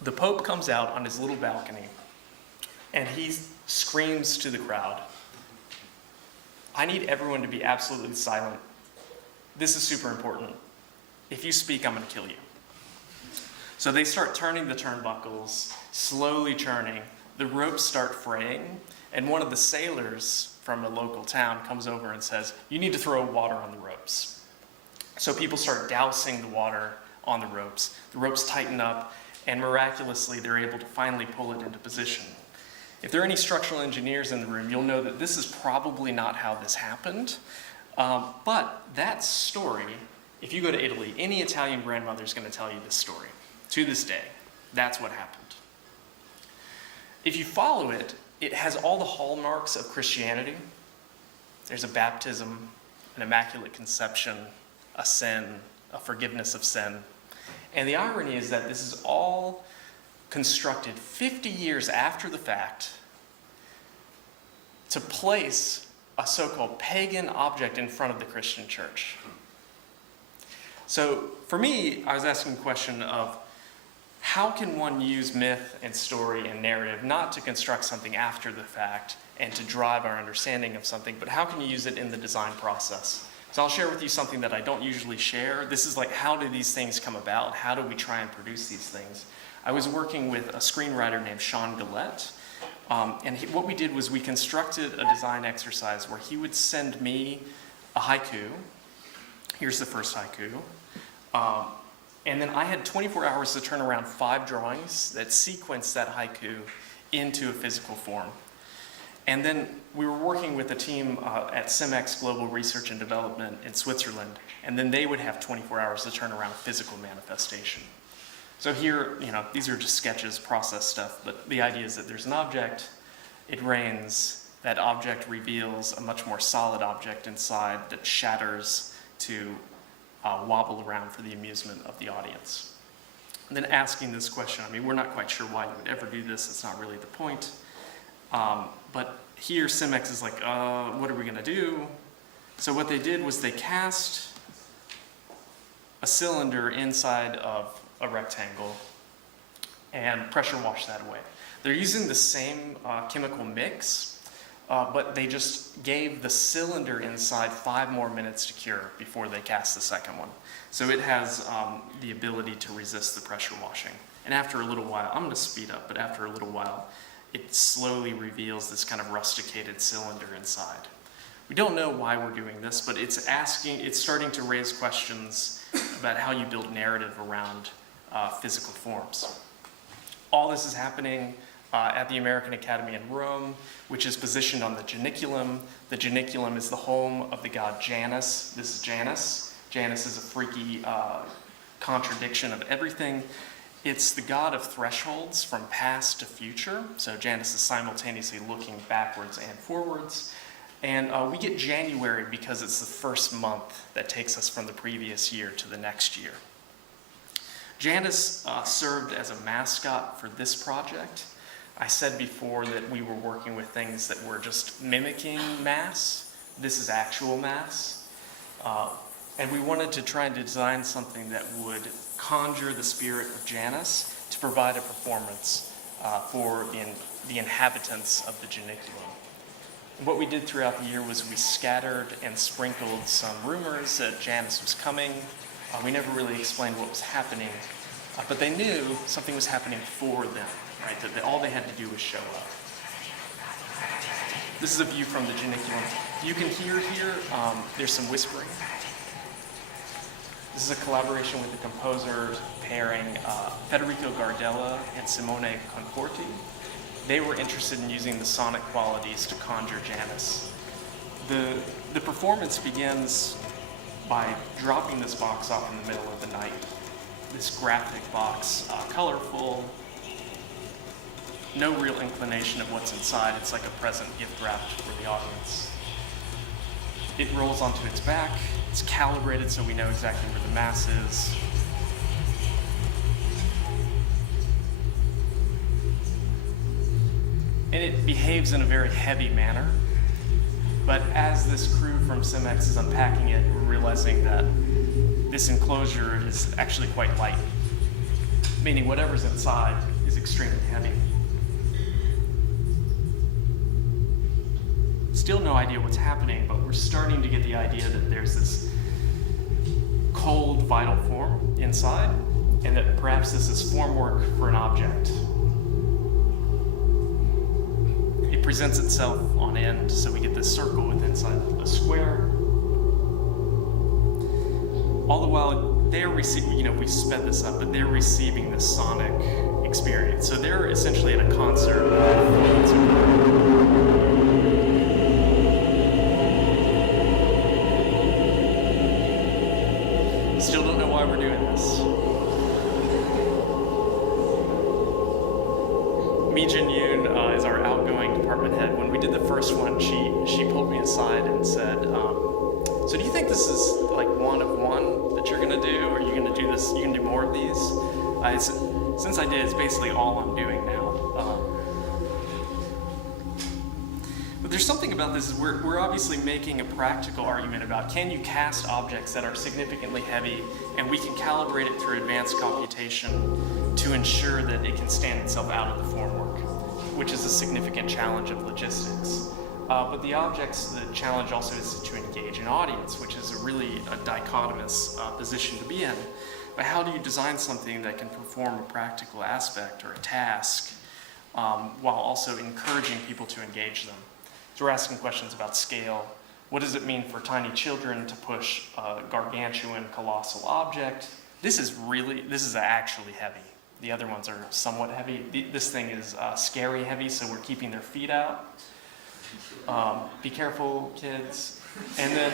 The Pope comes out on his little balcony and he screams to the crowd, "I need everyone to be absolutely silent. This is super important. If you speak, I'm going to kill you." So they start turning the turnbuckles, slowly churning. The ropes start fraying, and one of the sailors from a local town comes over and says, "You need to throw water on the ropes." So people start dousing the water on the ropes. The ropes tighten up, and miraculously, they're able to finally pull it into position. If there are any structural engineers in the room, you'll know that this is probably not how this happened. But that story, if you go to Italy, any Italian grandmother is going to tell you this story. To this day, that's what happened. If you follow it, it has all the hallmarks of Christianity. There's a baptism, an immaculate conception, a sin, a forgiveness of sin. And the irony is that this is all constructed 50 years after the fact to place a so-called pagan object in front of the Christian church. So for me, I was asking the question of how can one use myth and story and narrative not to construct something after the fact and to drive our understanding of something, but how can you use it in the design process? So I'll share with you something that I don't usually share. This is like, how do these things come about? How do we try and produce these things? I was working with a screenwriter named Sean Gillette, and what we did was we constructed a design exercise where he would send me a haiku. Here's the first haiku. And then I had 24 hours to turn around 5 drawings that sequenced that haiku into a physical form. And then we were working with a team at CIMEX Global Research and Development in Switzerland, and then they would have 24 hours to turn around a physical manifestation. So here, these are just sketches, process stuff, but the idea is that there's an object, it rains, that object reveals a much more solid object inside that shatters to wobble around for the amusement of the audience. And then asking this question, we're not quite sure why you would ever do this, it's not really the point. But here CIMEX is like, what are we going to do? So what they did was they cast a cylinder inside of a rectangle and pressure washed that away. They're using the same chemical mix, but they just gave the cylinder inside 5 more minutes to cure before they cast the second one. So it has the ability to resist the pressure washing. And after a little while, I'm going to speed up, but after a little while, it slowly reveals this kind of rusticated cylinder inside. We don't know why we're doing this, but it's starting to raise questions about how you build narrative around physical forms. All this is happening at the American Academy in Rome, which is positioned on the Janiculum. The Janiculum is the home of the god Janus. This is Janus. Janus is a freaky contradiction of everything. It's the god of thresholds from past to future. So Janus is simultaneously looking backwards and forwards. And we get January because it's the first month that takes us from the previous year to the next year. Janus served as a mascot for this project. I said before that we were working with things that were just mimicking Mass, this is actual Mass. And we wanted to try and design something that would conjure the spirit of Janus to provide a performance for the inhabitants of the geniculum. And what we did throughout the year was we scattered and sprinkled some rumors that Janus was coming. We never really explained what was happening, but they knew something was happening for them, right? That all they had to do was show up. This is a view from the geniculum. You can hear here, there's some whispering. This is a collaboration with the composers pairing Federico Gardella and Simone Conforti. They were interested in using the sonic qualities to conjure Janus. The performance begins by dropping this box off in the middle of the night. This graphic box, colorful, no real inclination of what's inside. It's like a present gift wrapped for the audience. It rolls onto its back. It's calibrated so we know exactly where the Mass is. And it behaves in a very heavy manner. But as this crew from Simex is unpacking it, we're realizing that this enclosure is actually quite light, meaning whatever's inside is extremely heavy. Still no idea what's happening, but we're starting to get the idea that there's this cold, vital form inside, and that perhaps this is formwork for an object. It presents itself on end, so we get this circle with inside a square. All the while, they're receiving, we sped this up, but they're receiving this sonic experience. So they're essentially at a concert. Still don't know why we're doing this. Mi Jin Yoon is our outgoing department head. When we did the first one, she pulled me aside and said, so do you think this is like one of one that you're gonna do? Or are you gonna do this, you can do more of these? I said, since I did, it's basically all I'm doing now. But there's something about this, is we're obviously making a practical argument about, can you cast objects that are significantly heavy, and we can calibrate it through advanced computation to ensure that it can stand itself out of the formwork, which is a significant challenge of logistics. But the challenge also is to engage an audience, which is really a dichotomous position to be in. But how do you design something that can perform a practical aspect or a task while also encouraging people to engage them? So we're asking questions about scale. What does it mean for tiny children to push a gargantuan, colossal object? This is actually heavy. The other ones are somewhat heavy. This thing is scary heavy, so we're keeping their feet out. Be careful, kids. And then,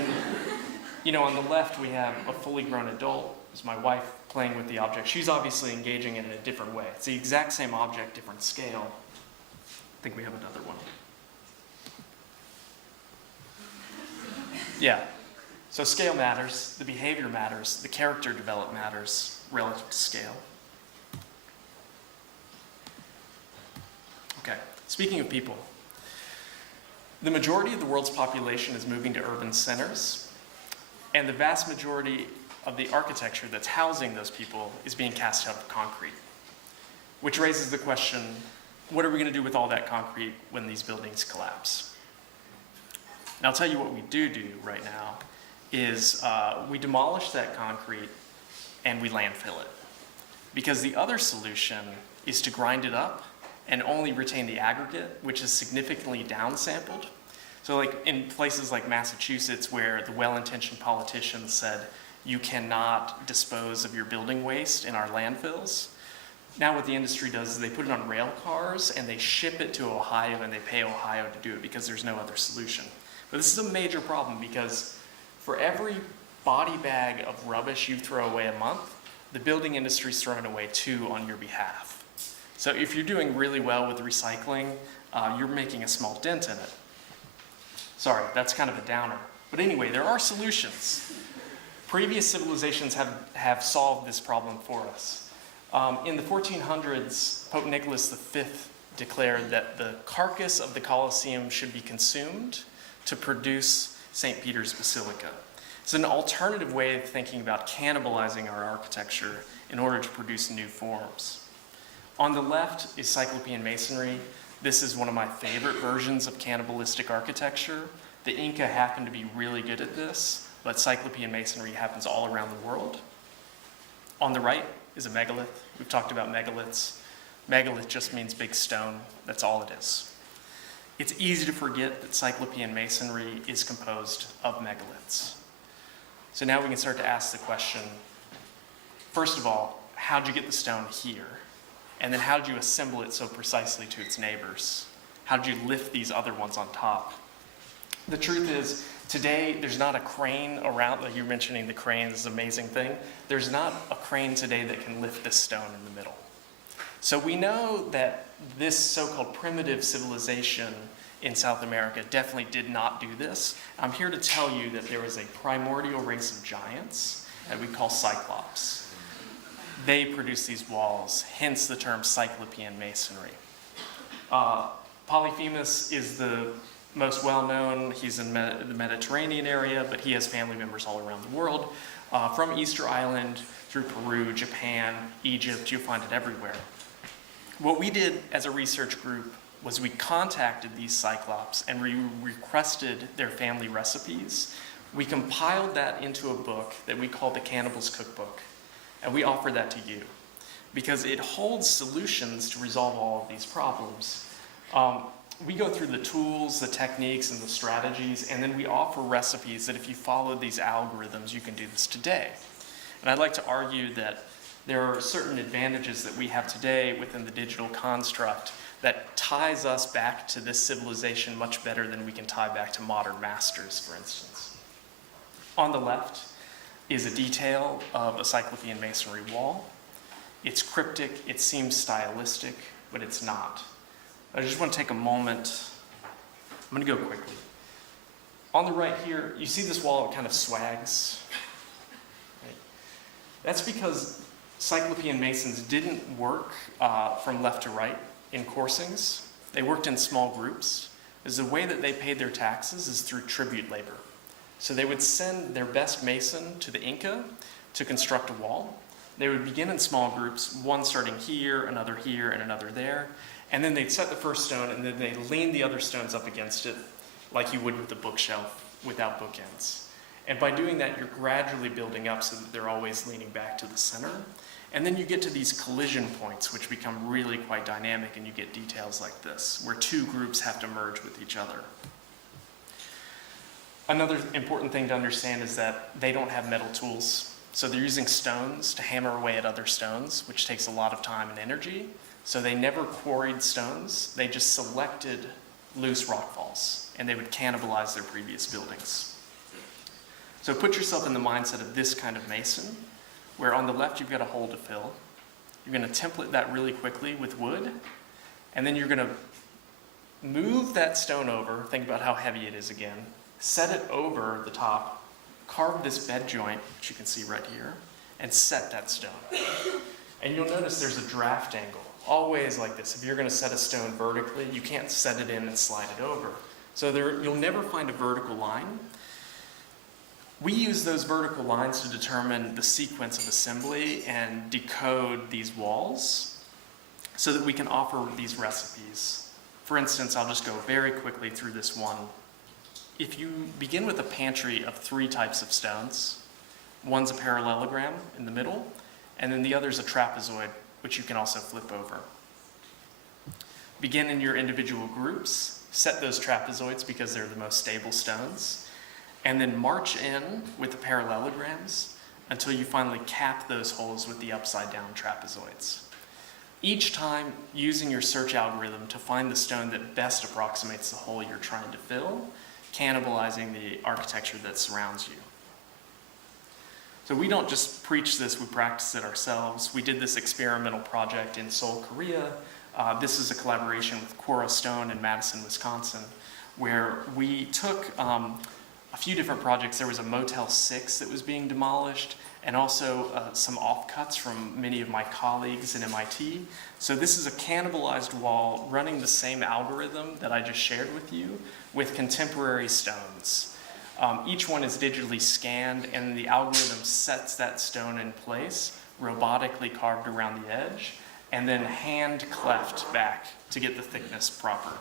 on the left we have a fully grown adult. It's my wife playing with the object. She's obviously engaging it in a different way. It's the exact same object, different scale. I think we have another one. Yeah. So scale matters, the behavior matters, the character development matters relative to scale. Okay, speaking of people, the majority of the world's population is moving to urban centers, and the vast majority of the architecture that's housing those people is being cast out of concrete, which raises the question, what are we going to do with all that concrete when these buildings collapse? And I'll tell you what we do right now is we demolish that concrete and we landfill it. Because the other solution is to grind it up and only retain the aggregate, which is significantly downsampled. So like in places like Massachusetts where the well-intentioned politicians said, you cannot dispose of your building waste in our landfills. Now what the industry does is they put it on rail cars and they ship it to Ohio and they pay Ohio to do it because there's no other solution. But this is a major problem because for every body bag of rubbish you throw away a month, the building industry is throwing away 2 on your behalf. So if you're doing really well with recycling, you're making a small dent in it. Sorry, that's kind of a downer. But anyway, there are solutions. Previous civilizations have solved this problem for us. In the 1400s, Pope Nicholas V declared that the carcass of the Colosseum should be consumed to produce St. Peter's Basilica. It's an alternative way of thinking about cannibalizing our architecture in order to produce new forms. On the left is Cyclopean masonry. This is one of my favorite versions of cannibalistic architecture. The Inca happened to be really good at this, but Cyclopean masonry happens all around the world. On the right is a megalith. We've talked about megaliths. Megalith just means big stone. That's all it is. It's easy to forget that Cyclopean masonry is composed of megaliths. So now we can start to ask the question, first of all, how'd you get the stone here? And then how'd you assemble it so precisely to its neighbors? How'd you lift these other ones on top? The truth is, today there's not a crane around, like you're mentioning the crane is an amazing thing. There's not a crane today that can lift this stone in the middle. So we know that this so-called primitive civilization in South America definitely did not do this. I'm here to tell you that there was a primordial race of giants that we call Cyclops. They produced these walls, hence the term Cyclopean masonry. Polyphemus is the most well-known. He's in the Mediterranean area, but he has family members all around the world. From Easter Island through Peru, Japan, Egypt, you'll find it everywhere. What we did as a research group was we contacted these Cyclops and we requested their family recipes. We compiled that into a book that we call the Cannibal's Cookbook, and we offer that to you because it holds solutions to resolve all of these problems. We go through the tools, the techniques, and the strategies, and then we offer recipes that if you follow these algorithms, you can do this today. And I'd like to argue that there are certain advantages that we have today within the digital construct that ties us back to this civilization much better than we can tie back to modern masters, for instance. On the left is a detail of a Cyclopean masonry wall. It's cryptic, it seems stylistic, but it's not. I just want to take a moment. I'm going to go quickly. On the right here, you see this wall, it kind of swags. Right? That's because Cyclopean masons didn't work from left to right in coursings. They worked in small groups. Because the way that they paid their taxes is through tribute labor. So they would send their best mason to the Inca to construct a wall. They would begin in small groups, one starting here, and another there. And then they'd set the first stone, and then they'd lean the other stones up against it, like you would with a bookshelf without bookends. And by doing that, you're gradually building up so that they're always leaning back to the center. And then you get to these collision points, which become really quite dynamic, and you get details like this, where two groups have to merge with each other. Another important thing to understand is that they don't have metal tools. So they're using stones to hammer away at other stones, which takes a lot of time and energy. So they never quarried stones. They just selected loose rockfalls, and they would cannibalize their previous buildings. So put yourself in the mindset of this kind of mason, where on the left you've got a hole to fill. You're going to template that really quickly with wood, and then you're going to move that stone over. Think about how heavy it is again. Set it over the top, carve this bed joint, which you can see right here, and set that stone. And you'll notice there's a draft angle, always like this. If you're going to set a stone vertically, you can't set it in and slide it over. So you'll never find a vertical line. We use those vertical lines to determine the sequence of assembly and decode these walls so that we can offer these recipes. For instance, I'll just go very quickly through this one. If you begin with a pantry of 3 types of stones, one's a parallelogram in the middle, and then the other's a trapezoid, which you can also flip over. Begin in your individual groups, set those trapezoids because they're the most stable stones, and then march in with the parallelograms until you finally cap those holes with the upside down trapezoids. Each time using your search algorithm to find the stone that best approximates the hole you're trying to fill, cannibalizing the architecture that surrounds you. So we don't just preach this, we practice it ourselves. We did this experimental project in Seoul, Korea. This is a collaboration with Quora Stone in Madison, Wisconsin, where we took a few different projects. There was a Motel 6 that was being demolished, and also some offcuts from many of my colleagues in MIT. So this is a cannibalized wall running the same algorithm that I just shared with you with contemporary stones. Each one is digitally scanned, and the algorithm sets that stone in place, robotically carved around the edge, and then hand cleft back to get the thickness proper.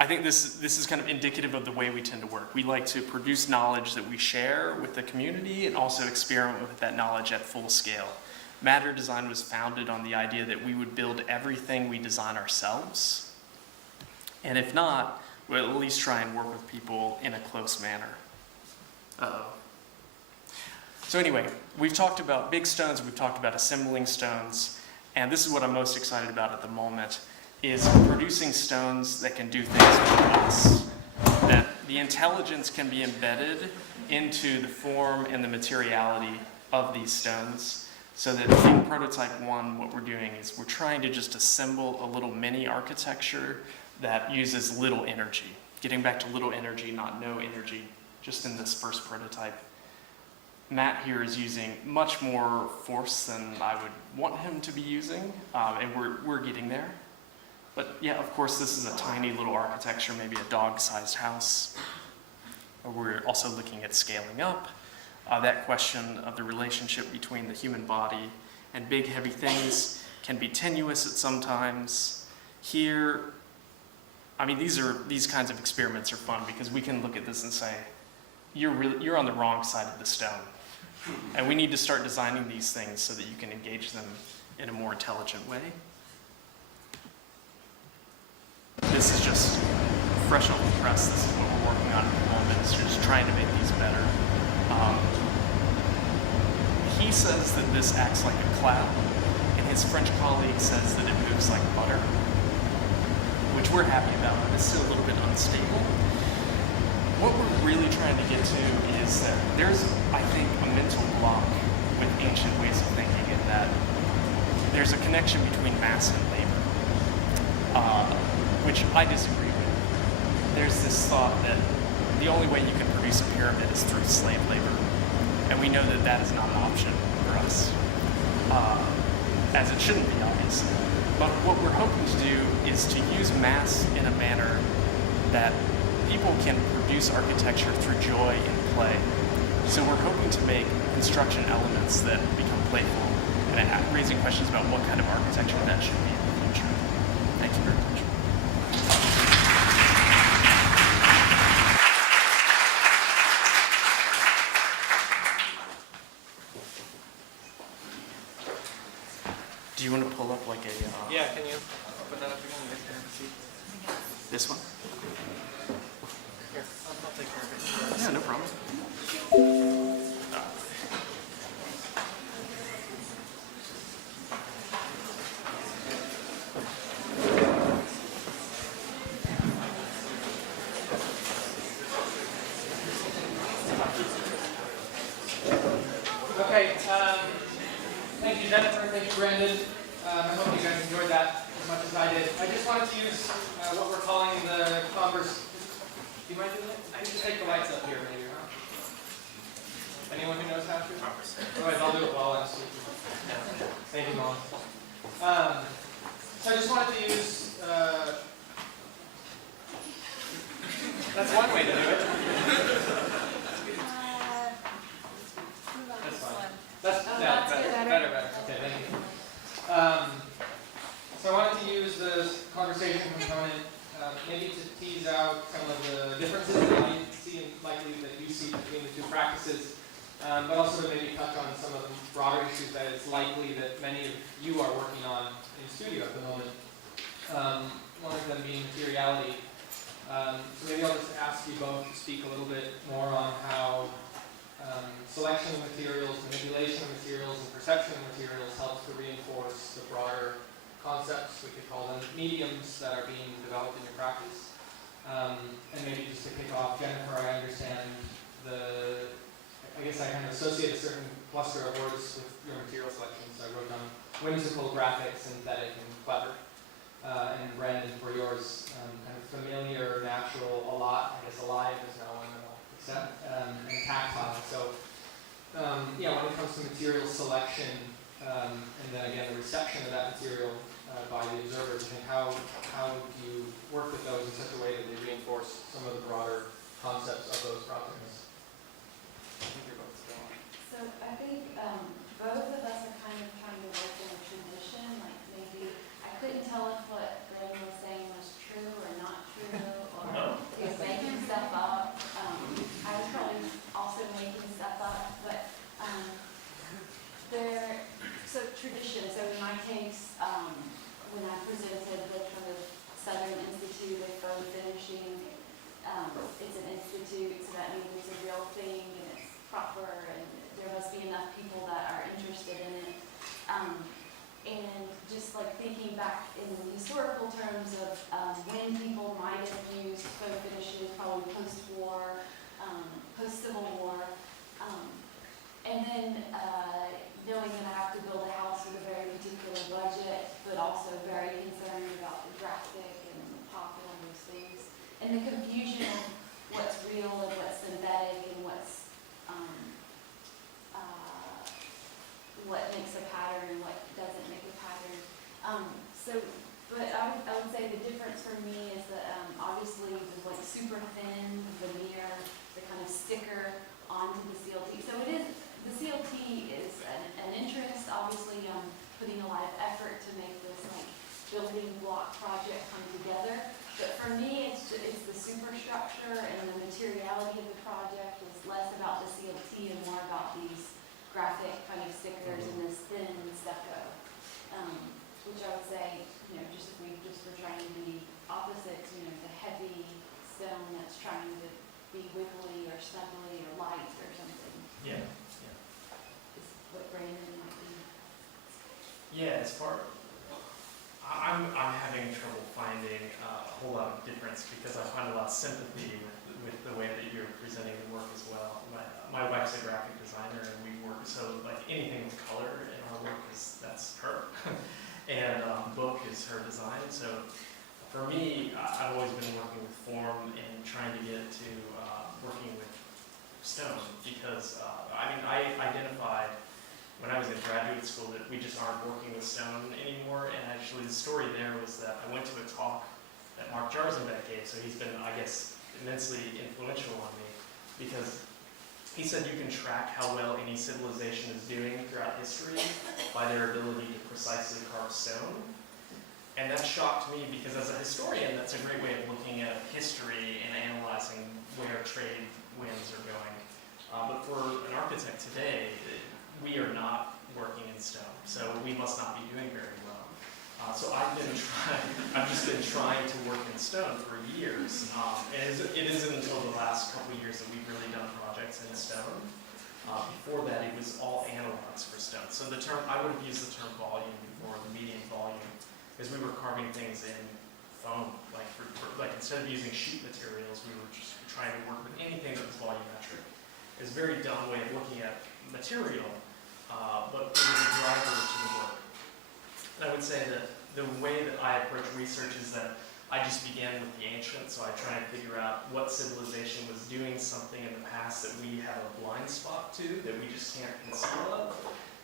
I think this is kind of indicative of the way we tend to work. We like to produce knowledge that we share with the community and also experiment with that knowledge at full scale. Matter Design was founded on the idea that we would build everything we design ourselves. And if not, we'll at least try and work with people in a close manner. Uh-oh. So anyway, we've talked about big stones, we've talked about assembling stones, and this is what I'm most excited about at the moment, is producing stones that can do things with us. That the intelligence can be embedded into the form and the materiality of these stones, so that in prototype 1, what we're doing is we're trying to just assemble a little mini architecture that uses little energy. Getting back to little energy, not no energy, just in this first prototype. Matt here is using much more force than I would want him to be using, and we're getting there. But yeah, of course, this is a tiny little architecture, maybe a dog-sized house. We're also looking at scaling up. That question of the relationship between the human body and big, heavy things can be tenuous at some times. Here, I mean, these kinds of experiments are fun because we can look at this and say, you're on the wrong side of the stone. And we need to start designing these things so that you can engage them in a more intelligent way. This is just fresh off the press. This is what we're working on at the moment. It's just trying to make these better. He says that this acts like a cloud, and his French colleague says that it moves like butter, which we're happy about, but it's still a little bit unstable. What we're really trying to get to is that there's, I think, a mental block with ancient ways of thinking in that there's a connection between mass and labor, which I disagree with. There's this thought that the only way you can produce a pyramid is through slave labor, and we know that that is not an option for us, as it shouldn't be, obviously. But what we're hoping to do is to use mass in a manner that people can produce architecture through joy and play. So we're hoping to make construction elements that become playful, and raising questions about what kind of architecture that should be in the future. Thank you very much. Do you want to pull up like a... Yeah, can you open that up again? You guys can see. This one? Here, I'll take care of it. Yeah, no problem. Okay, thank you, Jennifer, thank you, Brandon. I hope you guys enjoyed that as much as I did. I just wanted to use what we're calling the converse. Do you mind doing it? I can just take the lights up here, maybe, huh? Anyone who knows how to? Otherwise, I'll do it while I'm speaking. Thank you, Mom. So I just wanted to use, that's one way to do it. That's fine. Better. Okay, thank you. So I wanted to use the conversation component maybe to tease out some of the differences that I see and likely that you see between the two practices, but also to maybe touch on some of the broader issues that it's likely that many of you are working on in studio at the moment. One of them being materiality. So maybe I'll just ask you both to speak a little bit more on how selection of materials, manipulation of materials, and perception of materials helps to reinforce the broader concepts, we could call them mediums, that are being developed in your practice. And maybe just to kick off, Jennifer, I understand I guess I kind of associate a certain cluster of words with your material selections. I wrote down whimsical, graphic, synthetic, and clever. And Brandon, for yours, kind of familiar, natural, a lot, I guess alive is now one that I'll accept, and tactile. So, yeah, when it comes to material selection, and then again the reception of that material by the observers, and how do you work with those in such a way that they reinforce some of the broader concepts of those projects? I think you're both still on. So I think both of us are kind of trying to work in a tradition, like maybe, I couldn't tell if what Brandon was saying was true or not true, or he was making stuff up. I was probably also making stuff up, but so tradition, so in my case, when I presented the kind of Southern Institute of Photo Finishing, it's an institute, so that means it's a real thing and it's proper and there must be enough people that are interested in it. And just like thinking back in historical terms of when people might have used photo finishes, probably post-war, post-Civil War. And then knowing that I have to build a house with a very particular budget, but also very concerned about the graphic and the pop and all those things. And the confusion of what's real and what's synthetic and what's what makes a pattern and what doesn't make a pattern. But I would say the difference for me is that obviously the like super thin veneer, the kind of sticker onto the CLT. So it is, the CLT is an interest. Obviously I'm putting a lot of effort to make this like building block project come together. But for me, it's the superstructure and the materiality of the project is less about the CLT and more about these graphic kind of stickers and this thin stucco, which I would say, you know, just if we just were trying to be opposites, you know, the heavy stone that's trying to be wiggly or snuggly or light or something. Yeah. Is what Brandon might be. Yeah, as far I'm having trouble finding a whole lot of difference because I find a lot of sympathy with the way that you're presenting the work as well. My wife's a graphic designer and we work, so like anything with color in our work that's her. And book is her design. So for me, I've always been working with form and trying to get to working with stone because I identified when I was in graduate school that we just aren't working with stone anymore. And actually the story there was that I went to a talk that Mark Jarzenbeck gave, so he's been, I guess, immensely influential on me because he said you can track how well any civilization is doing throughout history by their ability to precisely carve stone. And that shocked me because as a historian, that's a great way of looking at history and analyzing where trade winds are going. But for an architect today, we are not working in stone, so we must not be doing very well. So I've just been trying to work in stone for years. And it isn't until the last couple of years that we've really done projects in stone. Before that, it was all analogs for stone. So the term, I would have used the term volume before, the medium volume, because we were carving things in foam. Like instead of using sheet materials, we were just trying to work with anything that was volumetric. It's a very dumb way of looking at material, but it was a driver to the work. And I would say that the way that I approach research is that I just began with the ancient, so I try and figure out what civilization was doing something in the past that we have a blind spot to, that we just can't conceive of.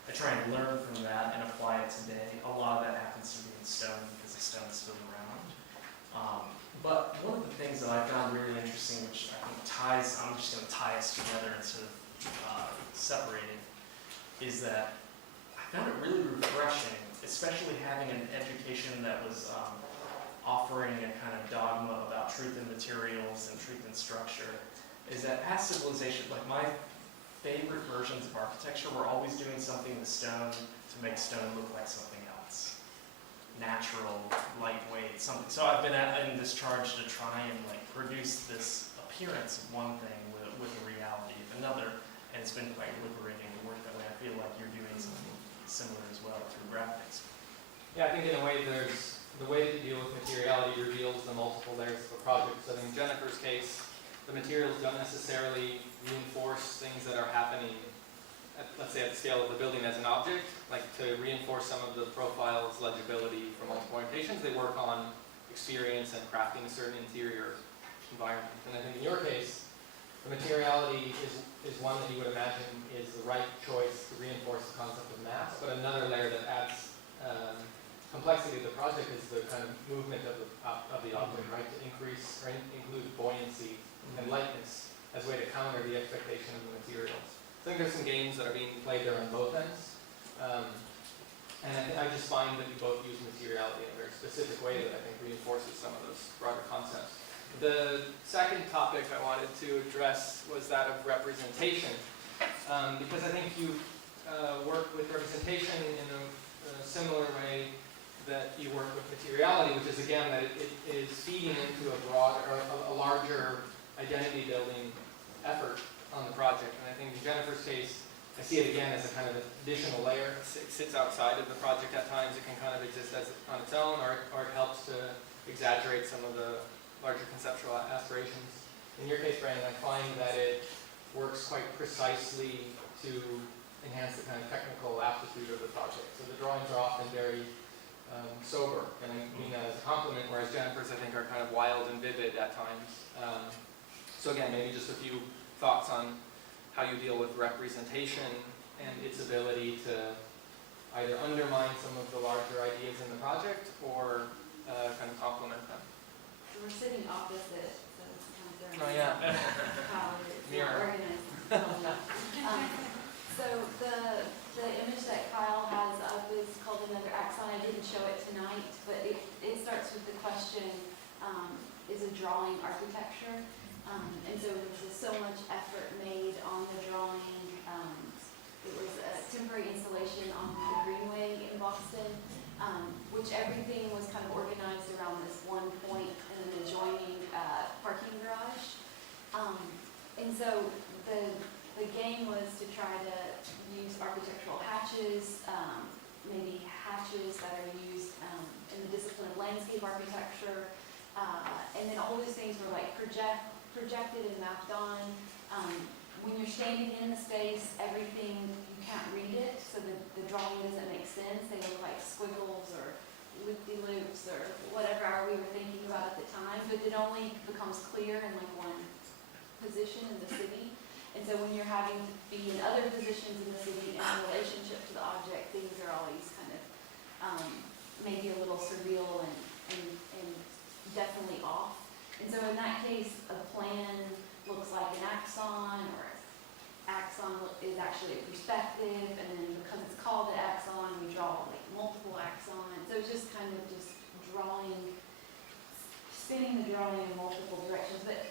I try and learn from that and apply it today. A lot of that happens to be in stone because the stone is still around. But one of the things that I found really interesting, which I think ties, I'm just going to tie us together instead of separating, is that I found it really refreshing, especially having an education that was offering a kind of dogma about truth in materials and truth in structure, is that past civilization, like my favorite versions of architecture were always doing something with stone to make stone look like something else. Natural, lightweight, something. So I've been in this charge to try and like produce this appearance of one thing with a reality of another, and it's been quite liberating to work that way. I feel like you're doing something similar as well through graphics. Yeah, I think in a way the way that you deal with materiality reveals the multiple layers of a project. So in Jennifer's case, the materials don't necessarily reinforce things that are happening, let's say at the scale of the building as an object, like to reinforce some of the profile's legibility for multiple orientations. They work on experience and crafting a certain interior environment. And I think in your case, the materiality is one that you would imagine is the right choice to reinforce the concept of mass, but another layer that adds complexity of the project is the kind of movement of the object, right? To increase or include buoyancy and lightness as a way to counter the expectation of the materials. So I think there's some games that are being played there on both ends. And I just find that we both use materiality in a very specific way that I think reinforces some of those broader concepts. The second topic I wanted to address was that of representation, because I think you work with representation in a similar way that you work with materiality, which is again that it is feeding into a broader, or a larger identity building effort on the project. And I think in Jennifer's case, I see it again as a kind of additional layer. It sits outside of the project at times. It can kind of exist as on its own, or it helps to exaggerate some of the larger conceptual aspirations. In your case, Brandon, I find that it works quite precisely to enhance the kind of technical aptitude of the project. So the drawings are often very sober, and I mean that as a compliment, whereas Jennifer's, I think, are kind of wild and vivid at times. So again, maybe just a few thoughts on how you deal with representation and its ability to either undermine some of the larger ideas in the project or kind of complement them. So we're sitting opposite, so sometimes they're Oh, yeah. Mirror. Organized. So the image that Kyle has up is called Another Axon. I didn't show it tonight, but it starts with the question, is a drawing architecture? And so there was so much effort made on the drawing. It was a temporary installation on the Greenway in Boston, which everything was kind of organized around this one point in an adjoining parking garage. And so the game was to try to use architectural hatches, maybe hatches that are used in the discipline of landscape architecture, and then all those things were like projected and mapped on. When you're standing in the space, everything, you can't read it, so the drawing doesn't make sense. They look like squiggles or loopty loops or whatever we were thinking about at the time, but it only becomes clear in like one position in the city. And so when you're having to be in other positions in the city in relationship to the object, things are always kind of maybe a little surreal and definitely off. And so in that case, a plan looks like an axon, or axon is actually a perspective, and then because it's called an axon, we draw like multiple axons. So it's just kind of just spinning the drawing in multiple directions. But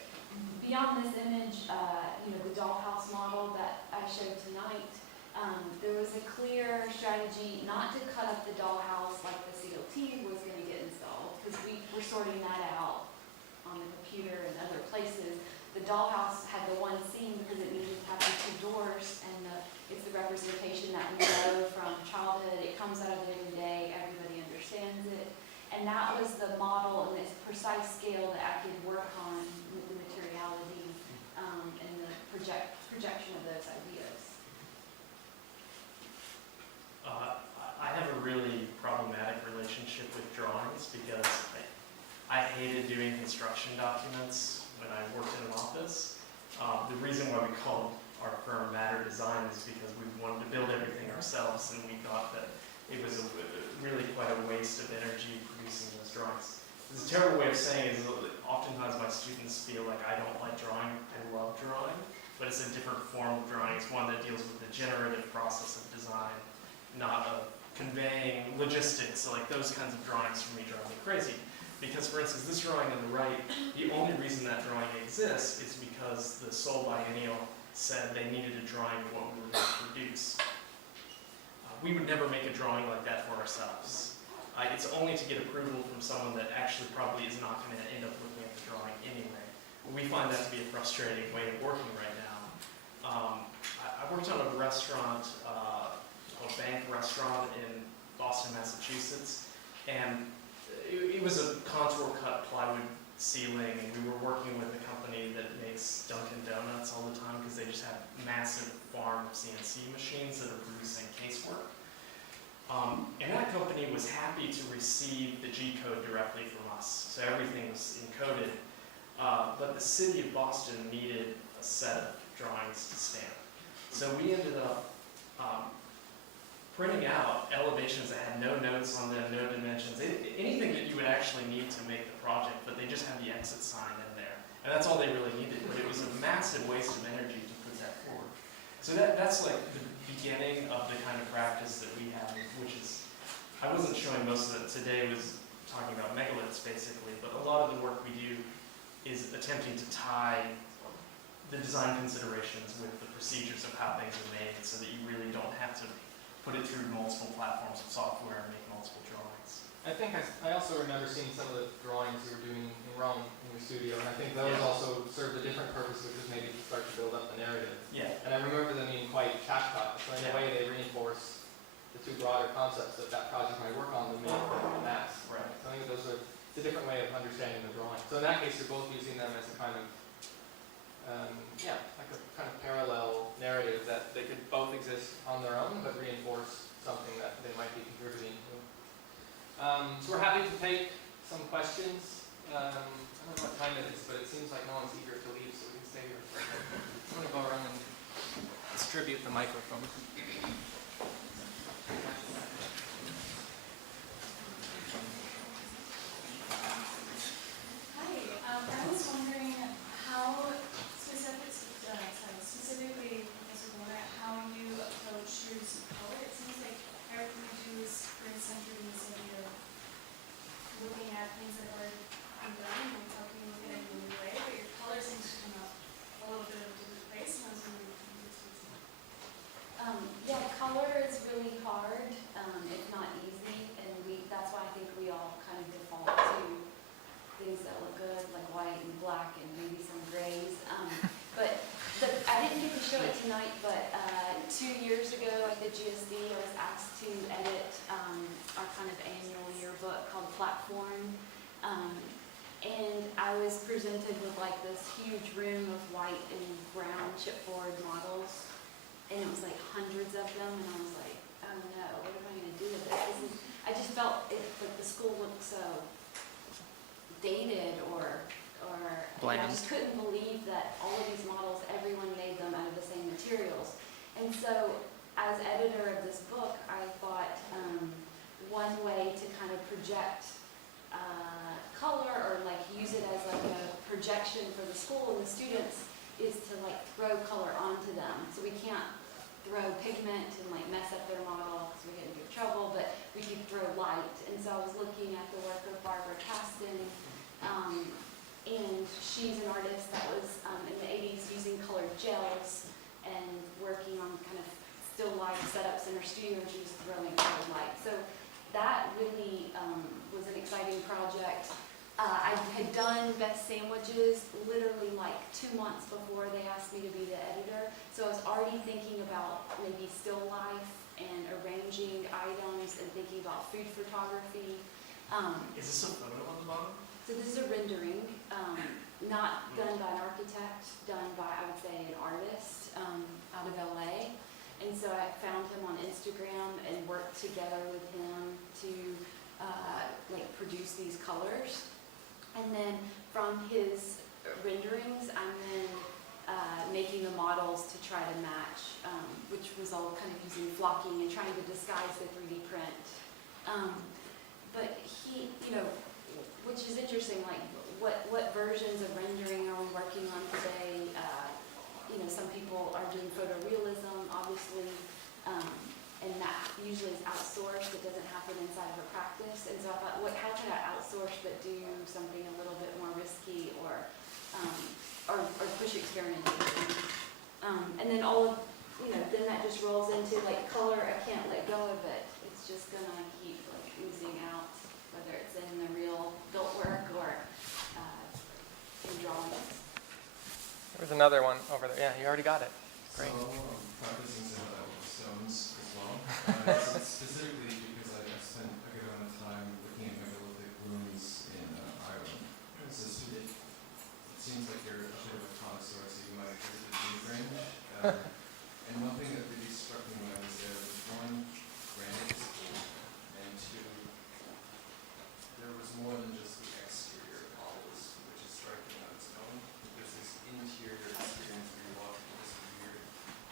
beyond this image, the dollhouse model that I showed tonight, there was a clear strategy not to cut up the dollhouse like the CLT was going to get installed, because we were sorting that out on the computer and other places. The dollhouse had the one seam because it needed to have the two doors, and it's the representation that we know from childhood. It comes out of the everyday, everybody understands it. And that was the model and this precise scale that I could work on with the materiality and the projection of those ideas. I have a really problematic relationship with drawings because I hated doing construction documents when I worked in an office. The reason why we called our firm Matter Design is because we wanted to build everything ourselves, and we thought that it was really quite a waste of energy producing those drawings. It's a terrible way of saying it is that oftentimes my students feel like I don't like drawing. I love drawing, but it's a different form of drawing. It's one that deals with the generative process of design, not of conveying logistics. So like those kinds of drawings for me drive me crazy. Because, for instance, this drawing on the right, the only reason that drawing exists is because the Seoul Biennial said they needed a drawing of what we were going to produce. We would never make a drawing like that for ourselves. It's only to get approval from someone that actually probably is not going to end up looking at the drawing anyway. We find that to be a frustrating way of working right now. I worked on a restaurant, a bank restaurant in Boston, Massachusetts, and it was a contour cut plywood ceiling, and we were working with a company that makes Dunkin' Donuts all the time because they just have massive farm of CNC machines that are producing casework. And that company was happy to receive the G code directly from us, so everything was encoded. But the city of Boston needed a set of drawings to stamp. So we ended up printing out elevations that had no notes on them, no dimensions, anything that you would actually need to make the project, but they just had the exit sign in there. And that's all they really needed, but it was a massive waste of energy to put that forward. So that's like the beginning of the kind of practice that we have, which is, I wasn't showing most of it today, was talking about megaliths basically, but a lot of the work we do is attempting to tie the design considerations with the procedures of how things are made so that you really don't have to put it through multiple platforms of software and make multiple drawings. I think I also remember seeing some of the drawings you were doing in Rome in your studio, and I think those Yeah. also served a different purpose, which was maybe to start to build up the narrative. Yeah. And I remember them being quite tactile, so in a Yeah. way they reinforce the two broader concepts that that project might work on, the main and the mass. Right. So I think those are, it's a different way of understanding the drawing. So in that case, you're both using them as a kind of, like a kind of parallel narrative that they could both exist on their own, but reinforce something that they might be contributing to. So we're happy to take some questions. I don't know what time it is, but it seems like no one's eager to leave, so we can stay here. I'm going to go around and distribute the microphone. Hi, I was wondering how specifically, Professor Bonner, how you approach your use of color. It seems like everything you do is very centered in this idea of looking at things that are already done and helping you look at it in a new way, but your color seems to come up a little bit of a different place, and I was wondering if you could speak to that. Yeah, color is really hard. It's not easy, and that's why I think we all kind of default to things that look good, like white and black and maybe some grays. But I didn't get to show it tonight, but 2 years ago at the GSD, I was asked to edit our kind of annual yearbook called Platform. And I was presented with like this huge room of white and brown chipboard models. And it was like hundreds of them, and I was like, oh no, what am I going to do with this? I just felt like the school looked so dated or Bland. I just couldn't believe that all of these models, everyone made them out of the same materials. And so as editor of this book, I thought one way to kind of project color or like use it as like a projection for the school and the students is to like throw color onto them. So we can't throw pigment and like mess up their model because we get into trouble, but we can throw light. And so I was looking at the work of Barbara Caston, and she's an artist that was in the 80s using colored gels and working on kind of still life setups in her studio, and she was throwing colored light. So that really was an exciting project. I had done Best Sandwiches literally like 2 months before they asked me to be the editor. So I was already thinking about maybe still life and arranging items and thinking about food photography. Is this a photo on the bottom? So this is a rendering, not done by an architect, done by, I would say, an artist out of LA. And so I found him on Instagram and worked together with him to like produce these colors. And then from his renderings, I'm then making the models to try to match, which was all kind of using flocking and trying to disguise the 3D print. But he, which is interesting, like what versions of rendering are we working on today? Some people are doing photorealism, obviously, and that usually is outsourced. It doesn't happen inside of a practice. And so I thought, how can I outsource but do something a little bit more risky or push experimentation? And then then that just rolls into like color. I can't let go of it. It's just gonna keep like oozing out, whether it's in the real built work or in drawings. There's another one over there. Yeah, you already got it. Great. So practicing some of that with stones as well. Specifically because I spent a good amount of time looking at megalithic ruins in Ireland. As a student, it seems like you're a bit of a connoisseur, so you might agree with the age range. And one thing that really struck me when I was there was one, granite is cool, and two, there was more than just the exterior models, which is striking on its own. There's this interior experience where you walk through this weird,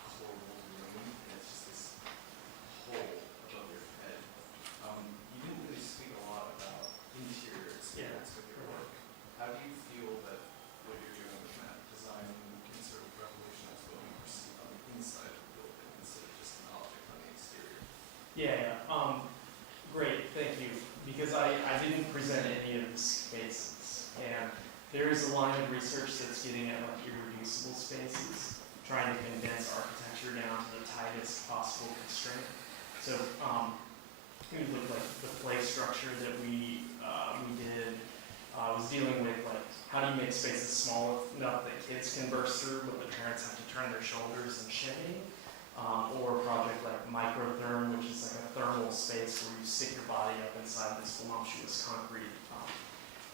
horrible room in represent any of the spaces. And there is a line of research that's getting at like irreducible spaces, trying to condense architecture down to the tightest possible constraint. So we looked like the play structure that we did was dealing with like how do you make spaces small enough that kids can burst through, but the parents have to turn their shoulders and shimmy. Or a project like microtherm, which is like a thermal space where you stick your body up inside this voluptuous concrete.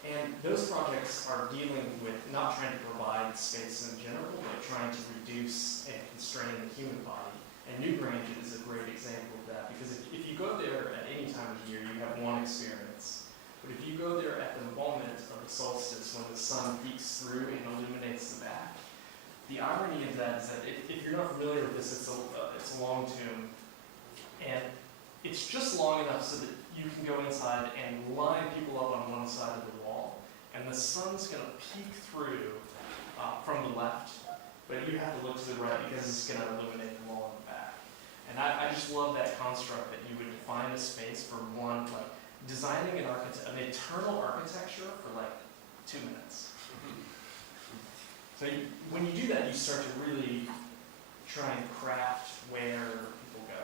And those projects are dealing with not trying to provide space in general, but trying to reduce and constrain the human body. And Newgrange is a great example of that, because if you go there at any time of year, you have one experience. But if you go there at the moment of the solstice, when the sun peeks through and illuminates the back, the irony of that is that if you're not familiar with this, it's a long tomb, and it's just long enough so that you can go inside and line people up on one side of the wall, and the sun's going to peek through from the left, but you have to look to the right because it's going to illuminate the wall in the back. And I just love that construct that you would define a space for one, like designing an eternal architecture for like 2 minutes. So when you do that, you start to really try and craft where people go.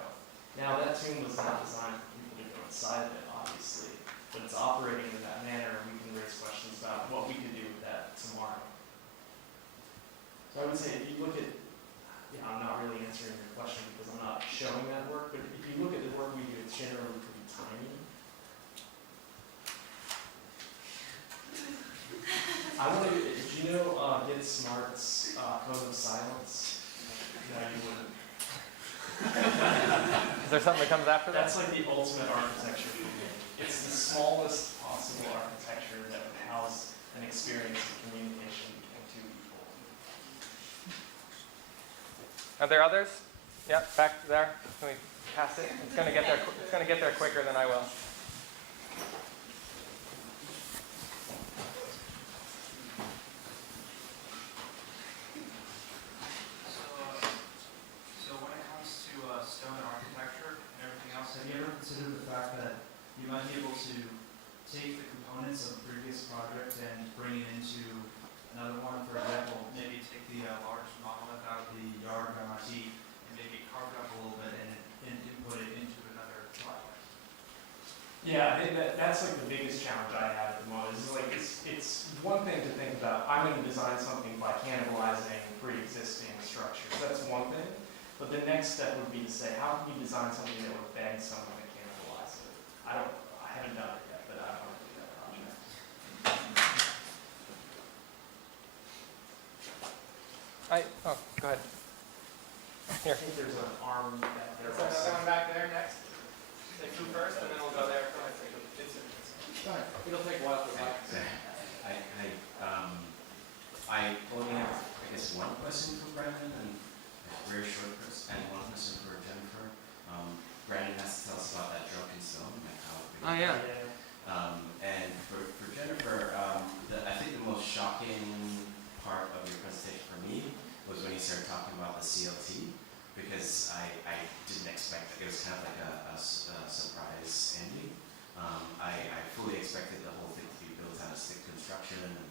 Now that tomb was not designed for people to go inside of it, obviously, but it's operating in that manner, and we can raise questions about what we could do with that tomorrow. So I would say if you look at, I'm not really answering your question because I'm not showing that work, but if you look at the work we do, it's generally pretty tiny. I want to, did you know Get Smart's Code of Silence? No, you wouldn't. Is there something that comes after that? That's like the ultimate architecture for me. It's the smallest possible architecture that would house an experience of communication between two people. Are there others? Yep, back there. Can we pass it? It's going to get there. It's going to get there quicker than I will. So when it comes to stone architecture and everything else, have you ever considered the fact that you might be able to take the components of a previous project and bring it into another one? For example, maybe take the large monolith out of the yard of MIT and maybe carve it up a little bit and input it into another project. Yeah, I think that's like the biggest challenge I have at the moment. Is like it's one thing to think about, I'm going to design something by cannibalizing pre-existing structures. That's one thing. But the next step would be to say, how can you design something that would beg someone to cannibalize it? I haven't done it yet, but I want to do that project. Go ahead. Here. I think there's an arm back there. Is there another one back there next? Take two first, and then we'll go there. Go ahead. It'll take a while to like. I only have, I guess, one question for Brandon and a very short question, and one question for Jennifer. Brandon has to tell us about that drunken stone, like how big. Oh yeah. And for Jennifer, I think the most shocking part of your presentation for me was when you started talking about the CLT, because I didn't expect it. It was kind of like a surprise ending. I fully expected the whole thing to be built out of stick construction and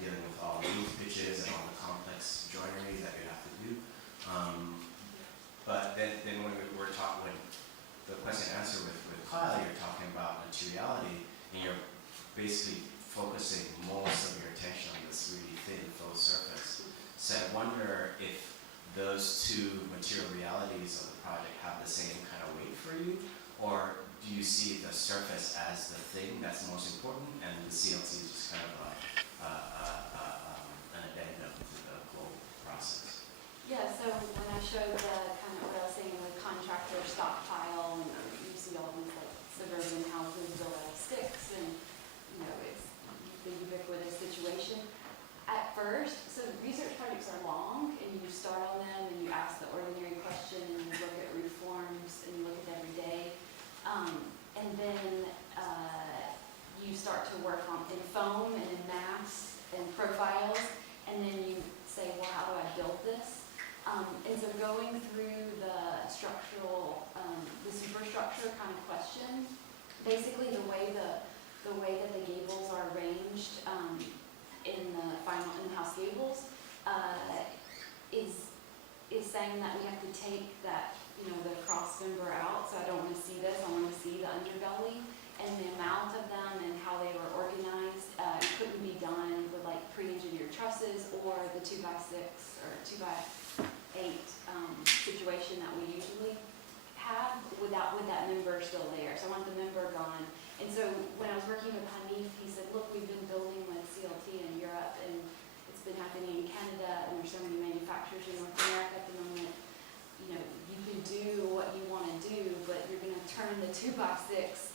dealing with all the roof pitches and all the complex joinery that you have to do. But then when we were talking, when the question and answer with Kyle, you're talking about materiality, and you're basically focusing most of your attention on this really thin faux surface. So I wonder if those two material realities of the project have the same kind of weight for you, or do you see the surface as the thing that's most important, and the CLT is just kind of an addendum to the whole process? Yeah, so when I showed the kind of what I was saying with contractor stockpile, and you see all these like suburban houses built out of sticks, and it's the ubiquitous situation. At first, so research projects are long, and you start on them, and you ask the ordinary question, and you look at roof forms, and you look at every day, and then you start to work on in foam and in mass and profiles, and then you say, well, how do I build this? And so going through the structural, the superstructure kind of question, basically the way the the way that the gables are arranged in the final in-house gables is saying that we have to take that, you know, the cross member out. So I don't want to see this. I want to see the underbelly. And the amount of them and how they were organized couldn't be done with like pre-engineered trusses or the 2x6 or 2x8 situation that we usually have with that member still there. So I want the member gone. And so when I was working with Hanif, he said, look, we've been building with CLT in Europe and it's been happening in Canada and there's so many manufacturers in North America at the moment. You know, you can do what you want to do, but you're going to turn the 2x6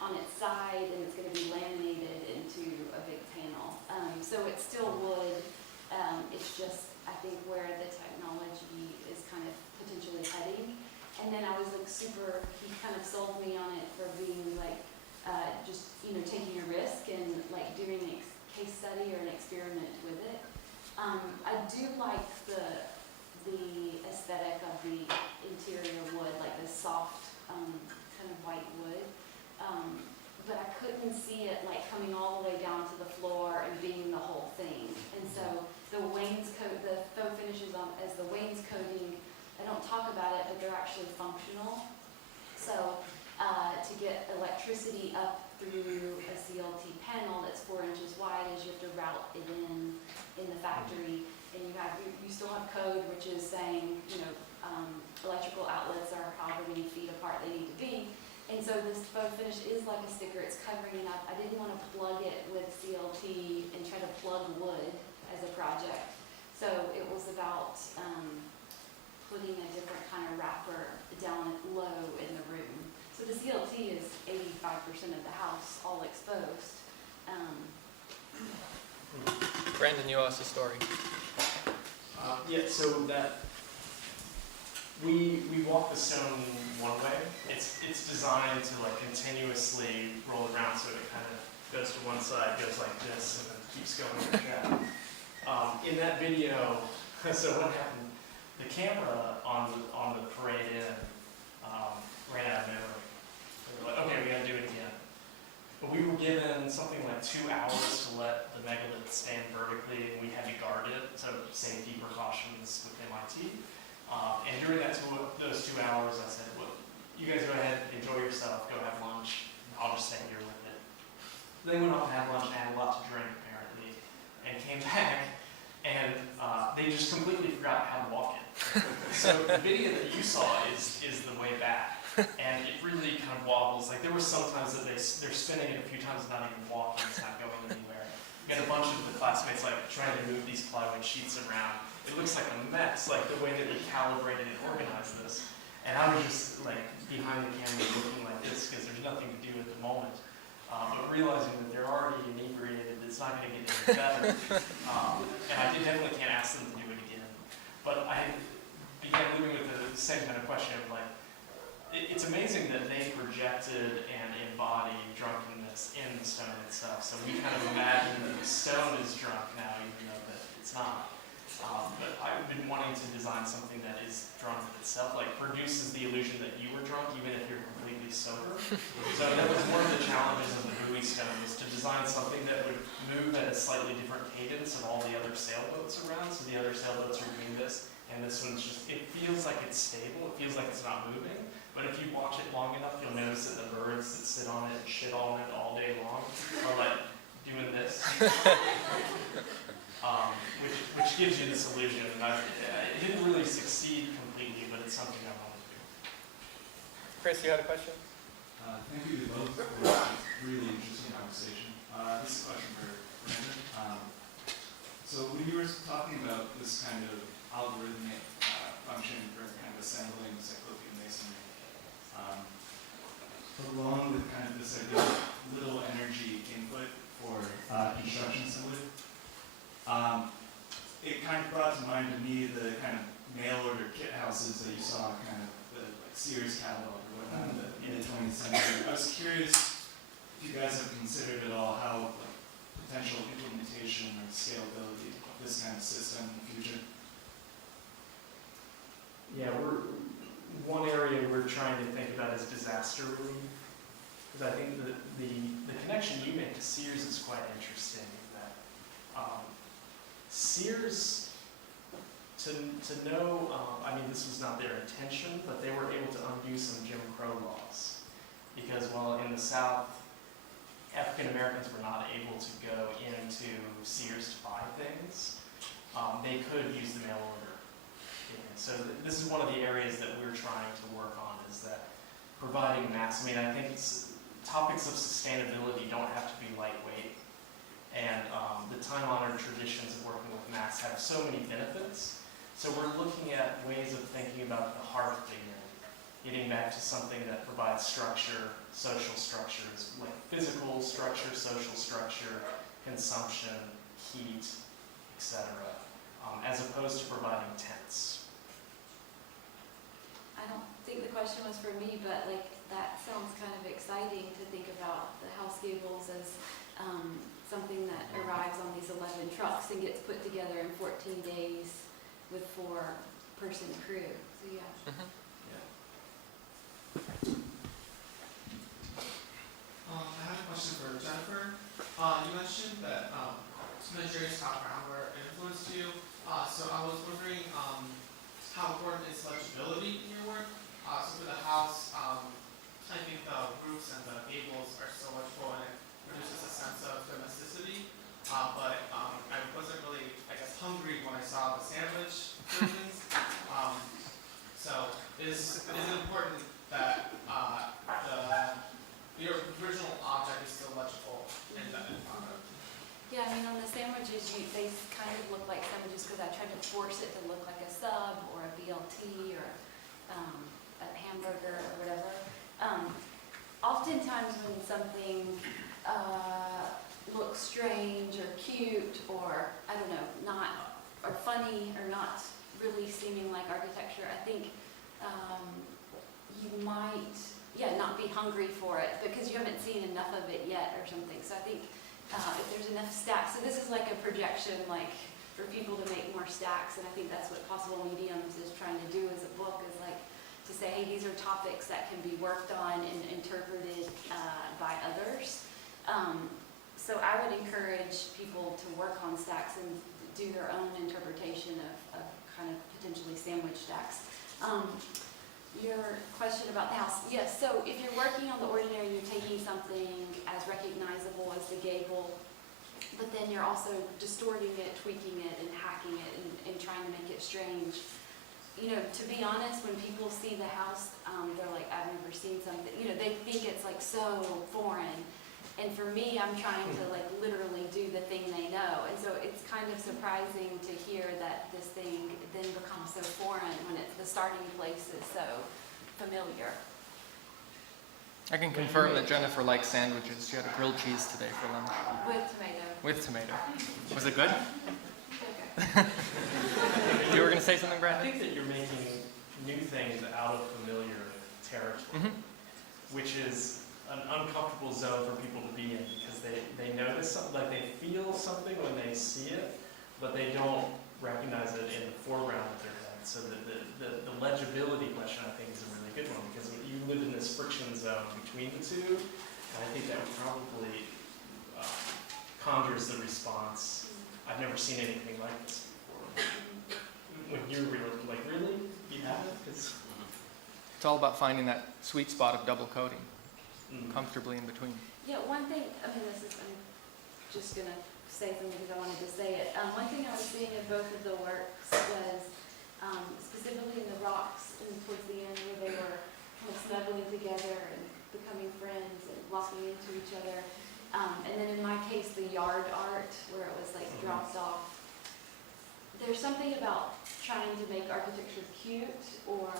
on its side and it's going to be laminated into a big panel. So it's still wood. It's just, I think, where the technology is kind of potentially heading. And then I was like he kind of sold me on it for being like, just, you know, taking a risk and like doing a case study or an experiment with it. I do like the aesthetic of the interior wood, like the soft kind of white wood. But I couldn't see it like coming all the way down to the floor and being the whole thing. And so the wainscot, the faux finishes as the wainscoting, I don't talk about it, but they're actually functional. So to get electricity up through a CLT panel that's 4 inches wide, is you have to route it in the factory, and you still have code which is saying, you know, electrical outlets are however many feet apart they need to be. And so this faux finish is like a sticker, it's covering it up. I didn't want to plug it with CLT and try to plug wood as a project. So it was about putting a different kind of wrapper down low in the room. So the CLT is 85% of the house, all exposed. Brandon, you asked a story. Yeah, so that we walk the stone one way. It's designed to like continuously roll around, so it kind of goes to one side, goes like this, and then keeps going like that. In that video, so what happened? The camera on the parade in ran out of memory. We were like, okay, we got to do it again. But we were given something like 2 hours to let the megalith stand vertically, and we had to guard it, so safety precautions with MIT. And during those 2 hours, I said, well, you guys go ahead, enjoy yourself, go have lunch. I'll just stay here with it. They went off and had lunch and had a lot to drink, apparently, and came back, and they just completely forgot how to walk it. So the video that you saw is the way back, and it really kind of wobbles. Like there were some times that they're spinning it a few times, not even walking, it's not going anywhere. We had a bunch of the classmates like trying to move these plywood sheets around. It looks like a mess, like the way that we calibrated and organized this. And I was just like behind the camera looking like this because there's nothing to do at the moment. But realizing that they're already inebriated, it's not going to get any better. And I definitely can't ask them to do it again. But I began living with the same kind of question of like, it's amazing that they projected and embodied drunkenness in the stone itself. So we kind of imagine that the stone is drunk now, even though that it's not. But I've been wanting to design something that is drunk itself, like produces the illusion that you were drunk, even if you're completely sober. So that was one of the challenges of the buoy stone, was to design something that would move at a slightly different cadence of all the other sailboats around. So the other sailboats are doing this, and this one's just, it feels like it's stable, it feels like it's not moving. But if you watch it long enough, you'll notice that the birds that sit on it and shit on it all day long are like doing this. Which gives you this illusion. And it didn't really succeed completely, but it's something I wanted to do. Chris, you had a question? Thank you to both for this really interesting conversation. This is a question for Brandon. So when you were talking about this kind of algorithmic function for kind of assembling cyclopean masonry, along with kind of this idea of little energy input for construction assembly, it kind of brought to mind to me the kind of mail order kit houses that you saw kind of the like Sears catalog or whatnot in the 20th century. I was curious if you guys have considered at all how like, potential implementation or scalability of this kind of system in the future. Yeah, one area we're trying to think about is disaster relief. because I think the connection you make to Sears is quite interesting. That Sears, to know, I mean, this was not their intention, but they were able to undo some Jim Crow laws. Because while in the South, African Americans were not able to go into Sears to buy things, they could use the mail order. So this is one of the areas that we're trying to work on, is that providing mass. I mean, I think topics of sustainability don't have to be lightweight, and the time-honored traditions of working with mass have so many benefits. So we're looking at ways of thinking about the hearth again, getting back to something that provides structure, social structures, like physical structure, social structure, consumption, heat, etc., as opposed to providing tents. I don't think the question was for me, but like that sounds kind of exciting to think about the house gables as something that arrives on these 11 trucks and gets put together in 14 days with 4-person crew. So yeah. Mhm. I have a question for Jennifer. You mentioned that Nigeria's background were influenced you. So I was wondering how important is legibility in your work? So for the house, I think the roofs and the gables are so legible and it produces a sense of domesticity. But I wasn't really, I guess, hungry when I saw the sandwich versions. So is it important that your original object is still legible in the end product? Yeah, I mean, on the sandwiches, they kind of look like sandwiches because I tried to force it to look like a sub or a BLT or a hamburger or whatever. Oftentimes when something looks strange or cute or, I don't know, not, or funny or not really seeming like architecture, I think you might, not be hungry for it because you haven't seen enough of it yet or something. So I think if there's enough stacks, so this is like a projection, like for people to make more stacks, and I think that's what Possible Mediums is trying to do as a book, is like to say, hey, these are topics that can be worked on and interpreted by others. So I would encourage people to work on stacks and do their own interpretation of kind of potentially sandwich stacks. Your question about the house, yes, so if you're working on the ordinary, you're taking something as recognizable as the gable, but then you're also distorting it, tweaking it, and hacking it, and trying to make it strange. You know, to be honest, when people see the house, they're like, I've never seen something, you know, they think it's like so foreign. And for me, I'm trying to like literally do the thing they know. And so it's kind of surprising to hear that this thing then becomes so foreign when the starting place is so familiar. I can confirm that Jennifer likes sandwiches. She had a grilled cheese today for lunch. With tomato. With tomato. Was it good? Okay. You were going to say something, I Brandon? think that you're making new things out of familiar territory, which is an uncomfortable zone for people to be in because they notice something, like they feel something when they see it, but they don't recognize it in the foreground of their head. So the legibility question, I think, is a really good one because you live in this friction zone between the two, and I think that probably conjures the response, I've never seen anything like this before. When you're like, really? You haven't? It's all about finding that sweet spot of double coating, comfortably in between. Yeah, one thing, I mean, I'm just going to say something because I wanted to say it. One thing I was seeing in both of the works was specifically in the rocks and towards the end where they were kind of snuggling together and becoming friends and walking into each other. And then in my case, the yard art where it was like dropped off. There's something about trying to make architecture cute or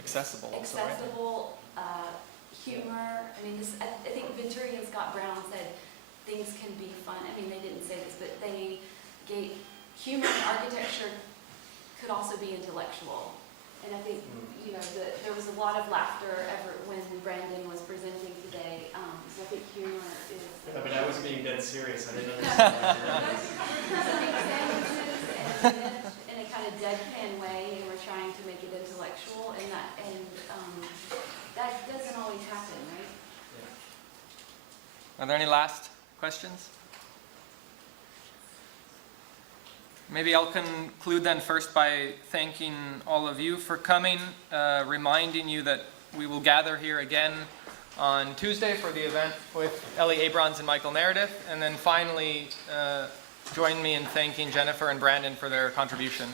Accessible also, right? accessible, humor. I mean, I think Venturi and Scott Brown said things can be fun. I mean, they didn't say this, but they gave humor in architecture could also be intellectual. And I think, you know, there was a lot of laughter when Brandon was presenting today. So I think humor is... I mean, I was being dead serious. I didn't understand. In a kind of deadpan way, and we're trying to make it intellectual, and that doesn't always happen, Are there any last questions? Maybe I'll conclude then first by thanking all of you for coming, reminding you that we will gather here again on Tuesday for the event with Ellie Abrons and Michael Meredith, and then finally join me in thanking Jennifer and Brandon for their contribution.